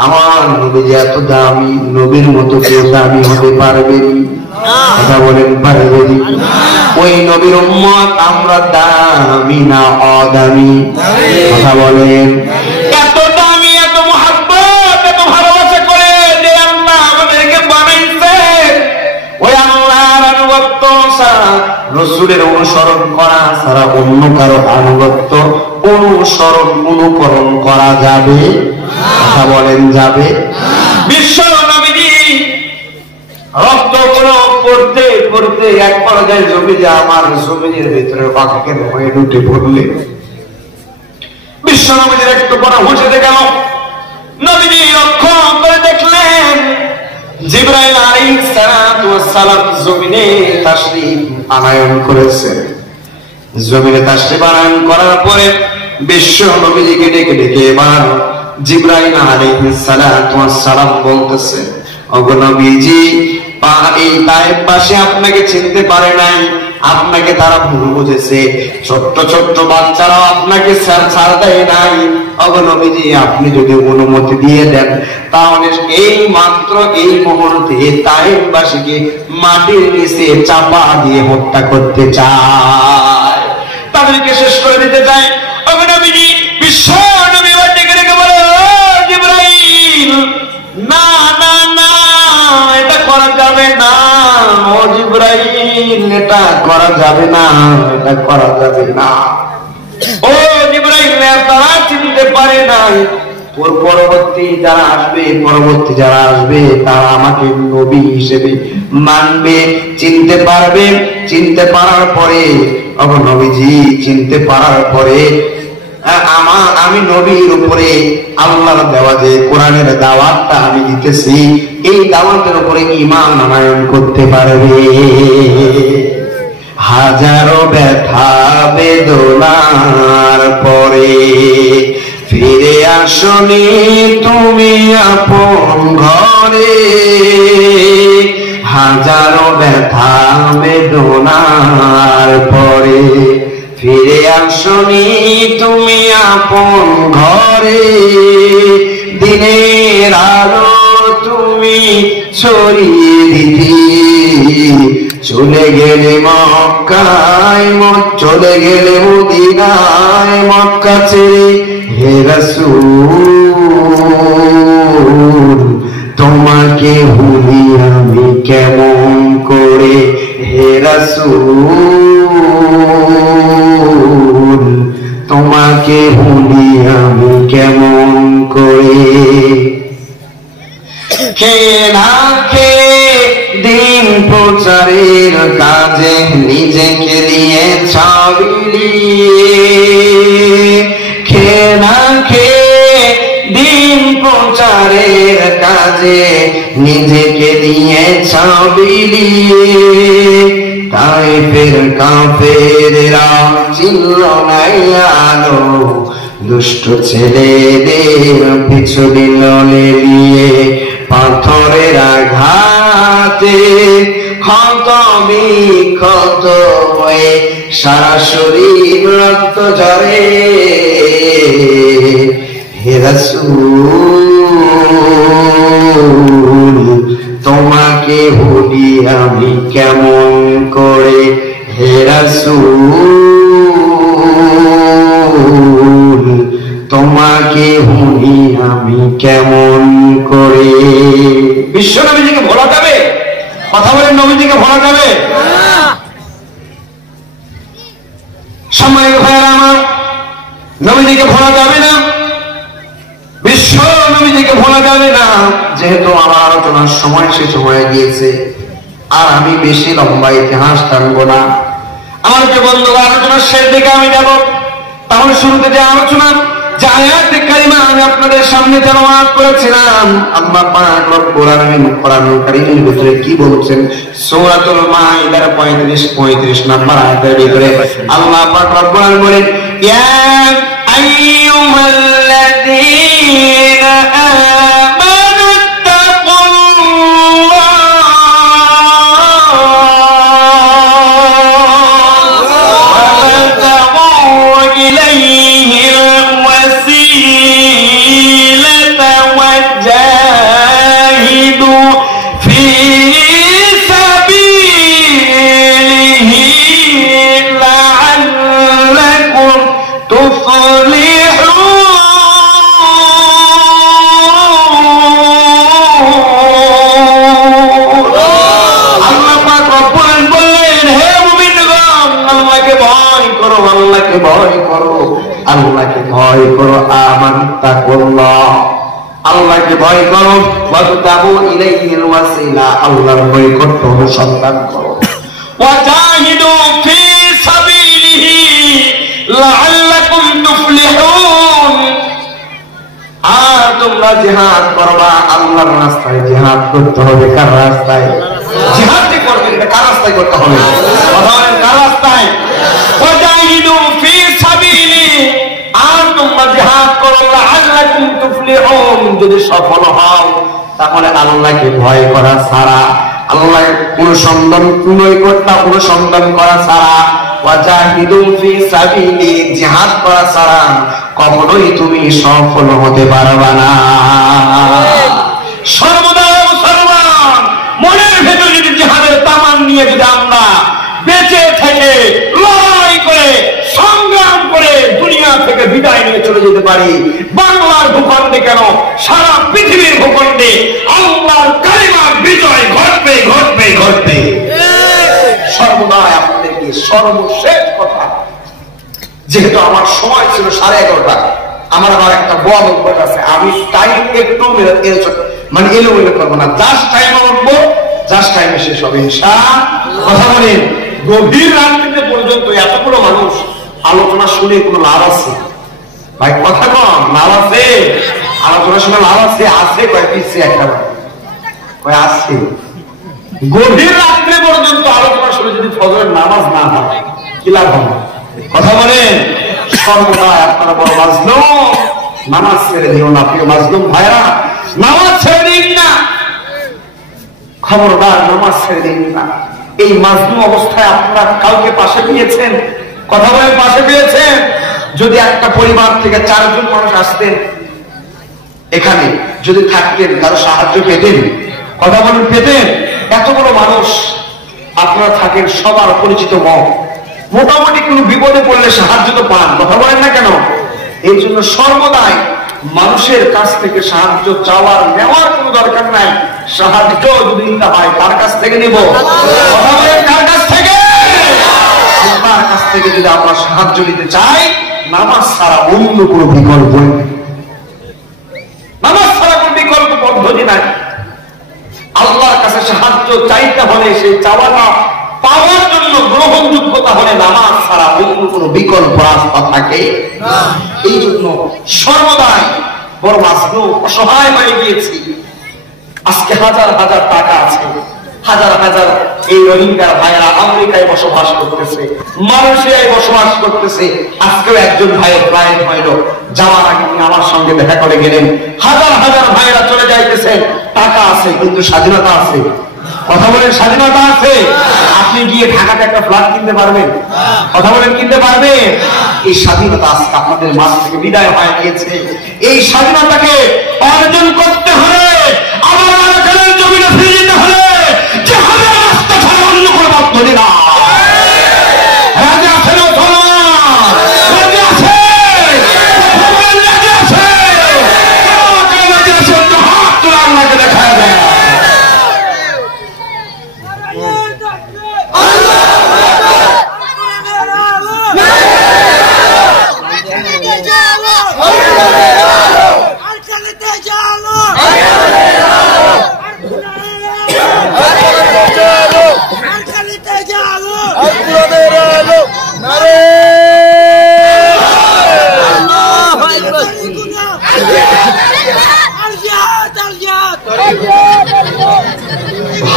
আমার নবীজি এত দামি, নবীর মতো কেউ দামি হতে পারবে? কথা বলেন, পারবে? ওই নবীর উম্মত আমরা দামি না অদামি? কথা বলেন। এত দামি, এত মুহাব্বত, এত ভালোবাসা করে যে আল্লাহ আমাদেরকে বানাইছে, ওই আল্লাহর আনুগত্য ছাড়া, রাসূলের অনুসরণ করা ছাড়া অন্য কারো আনুগত্য অনুসরণ অনুকরণ করা যাবে? কথা বলেন, যাবে? বিশ্ব নবীজি রক্ত গুলো পড়তে পড়তে এক পর্যায়ে জমিজা আমার জমিনের ভিতরে পাখিকে হয়ে উঠে পড়লে বিশ্ব নবীজির একটু পড়া হুঁচেতে গেল। নবীজি লক্ষ্য করে দেখলেন জিবরাইল আলাইহিস সালাম জমিনে তাশরীফ আনায়ন করেছেন। জমিনে তাশরীফ আনায়ন করার পরে বিশ্ব নবীজিকে ডেকে ডেকে এবার জিবরাইল আলাইহিস সালাম বলতেছে, ওগো নবীজি, এই তায়েফবাসী আপনাকে চিনতে পারে নাই, আপনাকে তারা ভুল বুঝেছে, ছোট্ট ছোট্ট বাচ্চারাও আপনাকে ছাড় দেয় নাই। ওগো নবীজি, আপনি যদি অনুমতি দিয়ে দেন তাহলে এই মাত্র এই মুহূর্তে তায়েফবাসীকে মাটির নিচে চাপা দিয়ে হত্যা করতে চায়, তাদেরকে শেষ করে দিতে চায়। ওগো নবীজি, বিশ্ব নবী ডেকে ডেকে বলে, জিবরাইল, না না না, এটা করা যাবে না। ও জিবরাইল, এটা করা যাবে না, এটা করা যাবে না। ও জিবরাইল, তারা চিনতে পারে নাই, ওর পরবর্তী যারা আসবে তারা আমাকে নবী হিসেবে মানবে, চিনতে পারবে। চিনতে পারার পরে, ওগো নবীজি, চিনতে পারার পরে আমি নবীর উপরে আল্লাহর দেওয়া যে কোরআনের দাওয়াতটা আমি দিতেছি, এই দাওয়াতের উপরে ঈমান আনয়ন করতে পারবে। হাজারো ব্যথা বেদনার পরে ফিরে আসনি তুমি আপন ঘরে, হাজারো ব্যথা বেদনার পরে ফিরে আসনি তুমি আপন ঘরে, দিনের আলো তুমি ছড়িয়ে দিতে চলে গেলে মক্কায়, চলে গেলে মদিনায় মক্কা ছেড়ে, হে রাসূল তোমাকে ভুলি আমি কেমন করে, হে রাসূল তোমাকে ভুলি আমি কেমন করে। খেয়ে না খেয়ে দিন প্রচারের কাজে নিজেকে দিয়ে ছাবিলিয়ে, খেয়ে না খেয়ে দিন প্রচারের কাজে নিজেকে দিয়ে ছাবিলিয়ে, তায়েফের কাফেররা চিনল না আলো, দুষ্ট ছেলেদের পিছু দিল লেলিয়ে, পাথরের আঘাতে ক্ষত বিক্ষত হয়ে সারা শরীর রক্ত ঝরে, হে রাসূল তোমাকে ভুলি আমি কেমন করে, হে রাসূল তোমাকে ভুলি আমি কেমন করে। বিশ্ব নবীজিকে ভোলা যাবে? কথা বলেন, নবীজিকে ভোলা যাবে? সম্মানিত ভাইয়েরা আমার, নবীজিকে ভোলা যাবে না, বিশ্ব নবীজিকে ভোলা যাবে না। যেহেতু আমার আলোচনার সময় শেষ হয়ে গিয়েছে, আর আমি বেশি লম্বা ইতিহাস টানবো না। আমার যে বন্ধু, আলোচনার শেষ দিকে আমি যাব। তাহলে শুরুতে যে আলোচনা, যে আয়াতে কারিমা আমি আপনাদের সামনে তেলাওয়াত করেছিলাম, আল্লাহ পাক রব্বুল আলামিন কোরআনুল কারীমের ভিতরে কি বলছেন? সূরাতুল মাইদার 35 নম্বর আয়াতের ভিতরে আল্লাহ পাক রব্বুল আলামিন বলেন, ইয়া আইয়ুহাল্লাযীনা আমানু আল্লাহকে ভয় করো, আমান্তাকুল্লাহ আল্লাহকে ভয় করো, ওয়াবতাগু ইলাইহিল ওয়াসিলা আল্লাহর নৈকট্য অনুসন্ধান করো, ওয়াজাহিদু ফি সাবিলিহি লাআল্লাকুম তুফলিহুন আর তোমরা জিহাদ করবা আল্লাহর রাস্তায়। জিহাদ করতে হবে কার রাস্তায়? জিহাদ যে করবে এটা কার রাস্তায় করতে হবে? কথা বলেন, কার রাস্তায়? ওয়াজাহিদু ফি সাবিলি আর তোমরা জিহাদ করো লাআল্লাকুম তুফলিহুন যদি সফল হও তাহলে আল্লাহকে ভয় করা ছাড়া, আল্লাহর অনুসন্ধান নৈকট্য অনুসন্ধান করা ছাড়া, ওয়াজাহিদু ফি সাবিলি জিহাদ করা ছাড়া কখনোই তুমি সফল হতে পারবে না। সর্বদা মুসলমান মনের ভেতরে যদি জিহাদের তামান নিয়ে যদি আমরা বেঁচে থেকে লড়াই করে সংগ্রাম করে দুনিয়া থেকে বিদায় নিয়ে চলে যেতে পারি, বাংলার ভূখণ্ডে কেন সারা পৃথিবীর ভূখণ্ডে আল্লাহর কালিমার বিজয় ঘটবে ঘটবে ঘটবে। সর্বদা আপনাদেরকে সর্বশেষ কথা, যেহেতু আমার সময় ছিল 11:30, আমার আবার একটা বড় অভ্যাস আছে, আমি টাইম একটু মানে এলোমেলো করবো না, জাস্ট টাইমে উঠবো, জাস্ট টাইমে শেষ হবে ইনশাআল্লাহ। কথা বলেন, গভীর রাত্রিতে পর্যন্ত এতগুলো মানুষ আলোচনা শুনে কোনো লাভ আছে ভাই? কথা কম, লাভ আছে? আলোচনা শুনে লাভ আছে? আছে কয়েক পিছিয়ে একটা কয় আছে। গভীর রাত্রে পর্যন্ত আলোচনা করে যদি ফজরের নামাজ না হয় কি লাভ হবে? কথা বলেন। সর্বদাই আপনারা বড় মাজলুম, নামাজ ছেড়ে দিও না প্রিয় মাজলুম ভাইরা, নামাজ ছেড়ে দিন না, খবরদার নামাজ ছেড়ে দিন না। এই মাজলুম অবস্থায় আপনারা কাউকে পাশে পেয়েছেন? কথা বলেন, পাশে পেয়েছেন? যদি একটা পরিবার থেকে 4 জন মানুষ আসতেন এখানে, যদি থাকতেন, কারো সাহায্য পেতেন? কথা বলেন, পেতেন? এত বড় মানুষ আপনারা থাকেন, সবার পরিচিত মুখ, মোটামুটি কোনো বিপদে পড়লে সাহায্য তো পান। কথা বলেন না কেন? এই জন্য সর্বদাই মানুষের কাছ থেকে সাহায্য চাওয়ার নেওয়ার কোনো দরকার নাই। সাহায্য যদি নিতে হয় কার কাছ থেকে নিব? কথা বলেন, কার কাছ থেকে? আল্লাহর কাছ থেকে যদি আমরা সাহায্য নিতে চাই, নামাজ ছাড়া অন্য কোনো বিকল্প নেই। নামাজ ছাড়া কোনো বিকল্প পদ্ধতি নাই। আল্লাহর কাছে সাহায্য চাইতে হলে সেই চাওয়াটা পাওয়ার জন্য গ্রহণযোগ্যতা হলে নামাজ ছাড়া অন্য কোনো বিকল্প রাস্তা থাকে না। এই জন্য সর্বদাই বড় মাজলুম, অসহায় হয়ে গিয়েছি। আজকে হাজার হাজার টাকা আছে, হাজার হাজার এই রোহিঙ্গার ভাইরা আমেরিকায় বসবাস করতেছে, মালয়েশিয়ায় বসবাস করতেছে। আজকেও একজন ভাইয়ের ফ্লাইট হইল, যাওয়ার আগে আমার সঙ্গে দেখা করে গেলেন। হাজার হাজার ভাইরা চলে যাইতেছে, টাকা আছে কিন্তু স্বাধীনতা আছে। কথা বলেন, স্বাধীনতা আছে? আপনি গিয়ে ঢাকাতে একটা ফ্ল্যাট কিনতে পারবেন? কথা বলেন, কিনতে পারবেন? এই স্বাধীনতা আজকে আপনাদের মাঝ থেকে বিদায় হয়ে গিয়েছে। এই স্বাধীনতাকে অর্জন করতে হলে, আবার আলোচনার জমিনে ফিরে যেতে হলে জিহাদের রাস্তা ছাড়া অন্য কোনো পদ্ধতি না। রাজি আছেন? রাজি আছে? রাজি আছে? রাজি আছেন তো হাত তুলে আল্লাহকে দেখা যায়।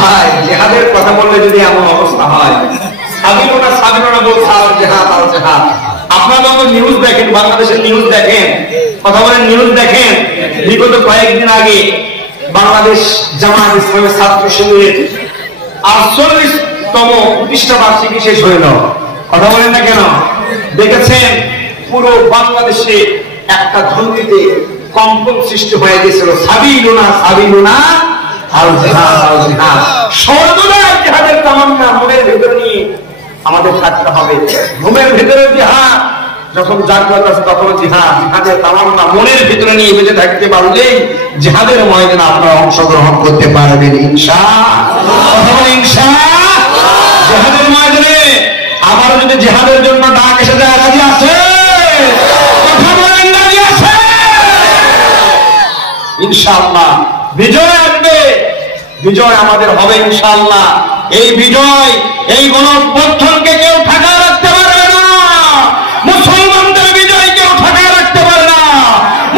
ভাই, জিহাদের কথা বললে যদি এমন অবস্থা হয়, স্বাধীনতা বলছে আল জিহাদ, আল জিহাদ। আপনারা যখন নিউজ দেখেন, বাংলাদেশের নিউজ দেখেন, কথা বলেন, নিউজ দেখেন, বিগত কয়েকদিন আগে বাংলাদেশ জামায়াত ইসলামী ছাত্র শিবিরের 48তম প্রতিষ্ঠা বার্ষিকী শেষ হইল। কথা বলেন না কেন? দেখেছেন পুরো বাংলাদেশে একটা ধ্বনিতে কম্পন সৃষ্টি হয়ে গেছিল, সাবিলুনা সাবিলুনা আল জিহাদ, আল জিহাদ। সর্বদা জিহাদের তামান্না মনের ভিতরে নিয়ে আমাদের থাকতে হবে। ঘুমের ভিতরে জিহাদ, যখন জাগ্রত আছে তখন জিহাদ। জিহাদের তামান্না মনের ভিতরে নিয়ে বেঁচে থাকতে পারলেই জিহাদের ময়দানে আপনারা অংশগ্রহণ করতে পারবেন ইনশাআল্লাহ। ইনশাআল্লাহ জিহাদের ময়দানে আবার যদি জিহাদের জন্য ডাক এসে যায়, রাজি আছে? কথা বলেন, রাজি আছে? ইনশাআল্লাহ বিজয় আসবে, বিজয় আমাদের হবে ইনশাআল্লাহ। এই বিজয়, এই গণঅভ্যুত্থানকে কেউ ঠেকায় রাখতে পারবে না। মুসলমানদের বিজয় কেউ ঠেকায় রাখতে পারে না।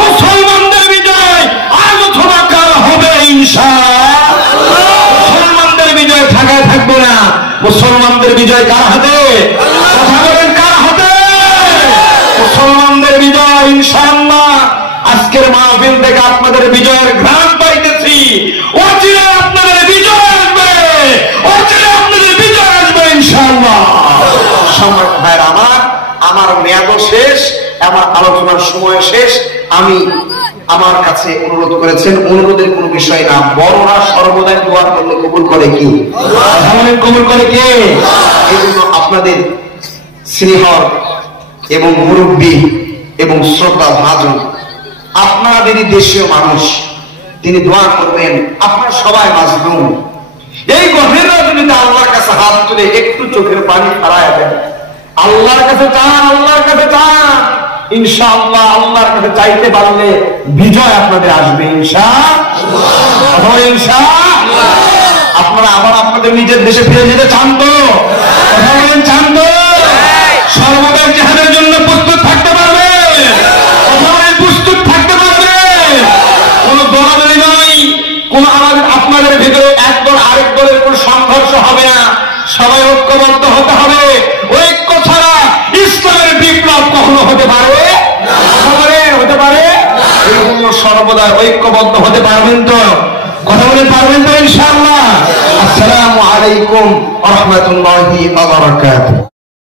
মুসলমানদের বিজয় আজ অথবা কাল হবে ইনশাআল্লাহ। মুসলমানদের বিজয় ঠেকায় থাকবে না। মুসলমানদের বিজয় কার হাতে? কথা বলেন, কার হাতে? মুসলমানদের বিজয় ইনশাআল্লাহ। আজকের মাহফিল থেকে আপনাদের বিজয়ের ঘ্রাণ পাইতেছি। অচিরে আপনাদের বিজয় আসবে, অচিরে আপনাদের বিজয় আসবে ইনশাআল্লাহ। সম্মানিত ভাইরা আমার মেয়াদও শেষ, আমার আলোচনার সময় শেষ। আমি আমার কাছে অনুরোধ করেছেন, অনুরোধের কোনো বিষয় না, বড়রা সর্বদাই দোয়া করলে কবুল করে কি? কবুল করে কে? এই জন্য আপনাদের স্নেহর এবং মুরব্বী এবং শ্রদ্ধা ভাজন, আপনাদেরই দেশীয় মানুষ, তিনি দোয়া করবেন। আপনারা সবাই মাজলুম। এই গভীর রজনীতে আল্লাহর কাছে হাত তুলে একটু চোখের পানি ফেলায় দেন, আল্লাহর কাছে চান, আল্লাহর কাছে চান। ইনশাআল্লাহ আল্লাহর কাছে চাইতে পারলে বিজয় আপনাদের আসবে ইনশাআল্লাহ। ইনশাআল্লাহ আপনারা আবার আপনাদের নিজের দেশে ফিরে যেতে চান তো? কথা বলেন, চান তো? সর্বদা জিহাদের জন্য প্রস্তুত থাকতে পারবে? প্রস্তুত থাকতে পারবে? কোন দলাদলি নয়, কোন আপনাদের ভিতরে এক দল আরেক দলের কোন সংঘর্ষ হবে না। সবাই ঐক্যবদ্ধ হতে হবে। ঐক্য ছাড়া ইসলামের বিপ্লব কখনো হতে পারে হতে পারে এই জন্য সর্বদা ঐক্যবদ্ধ হতে পারবেন তো? কথা বলে পারবেন তো ইনশাআল্লাহ? আসসালামু আলাইকুম ওয়া রাহমাতুল্লাহি ওয়া বারাকাতুহু।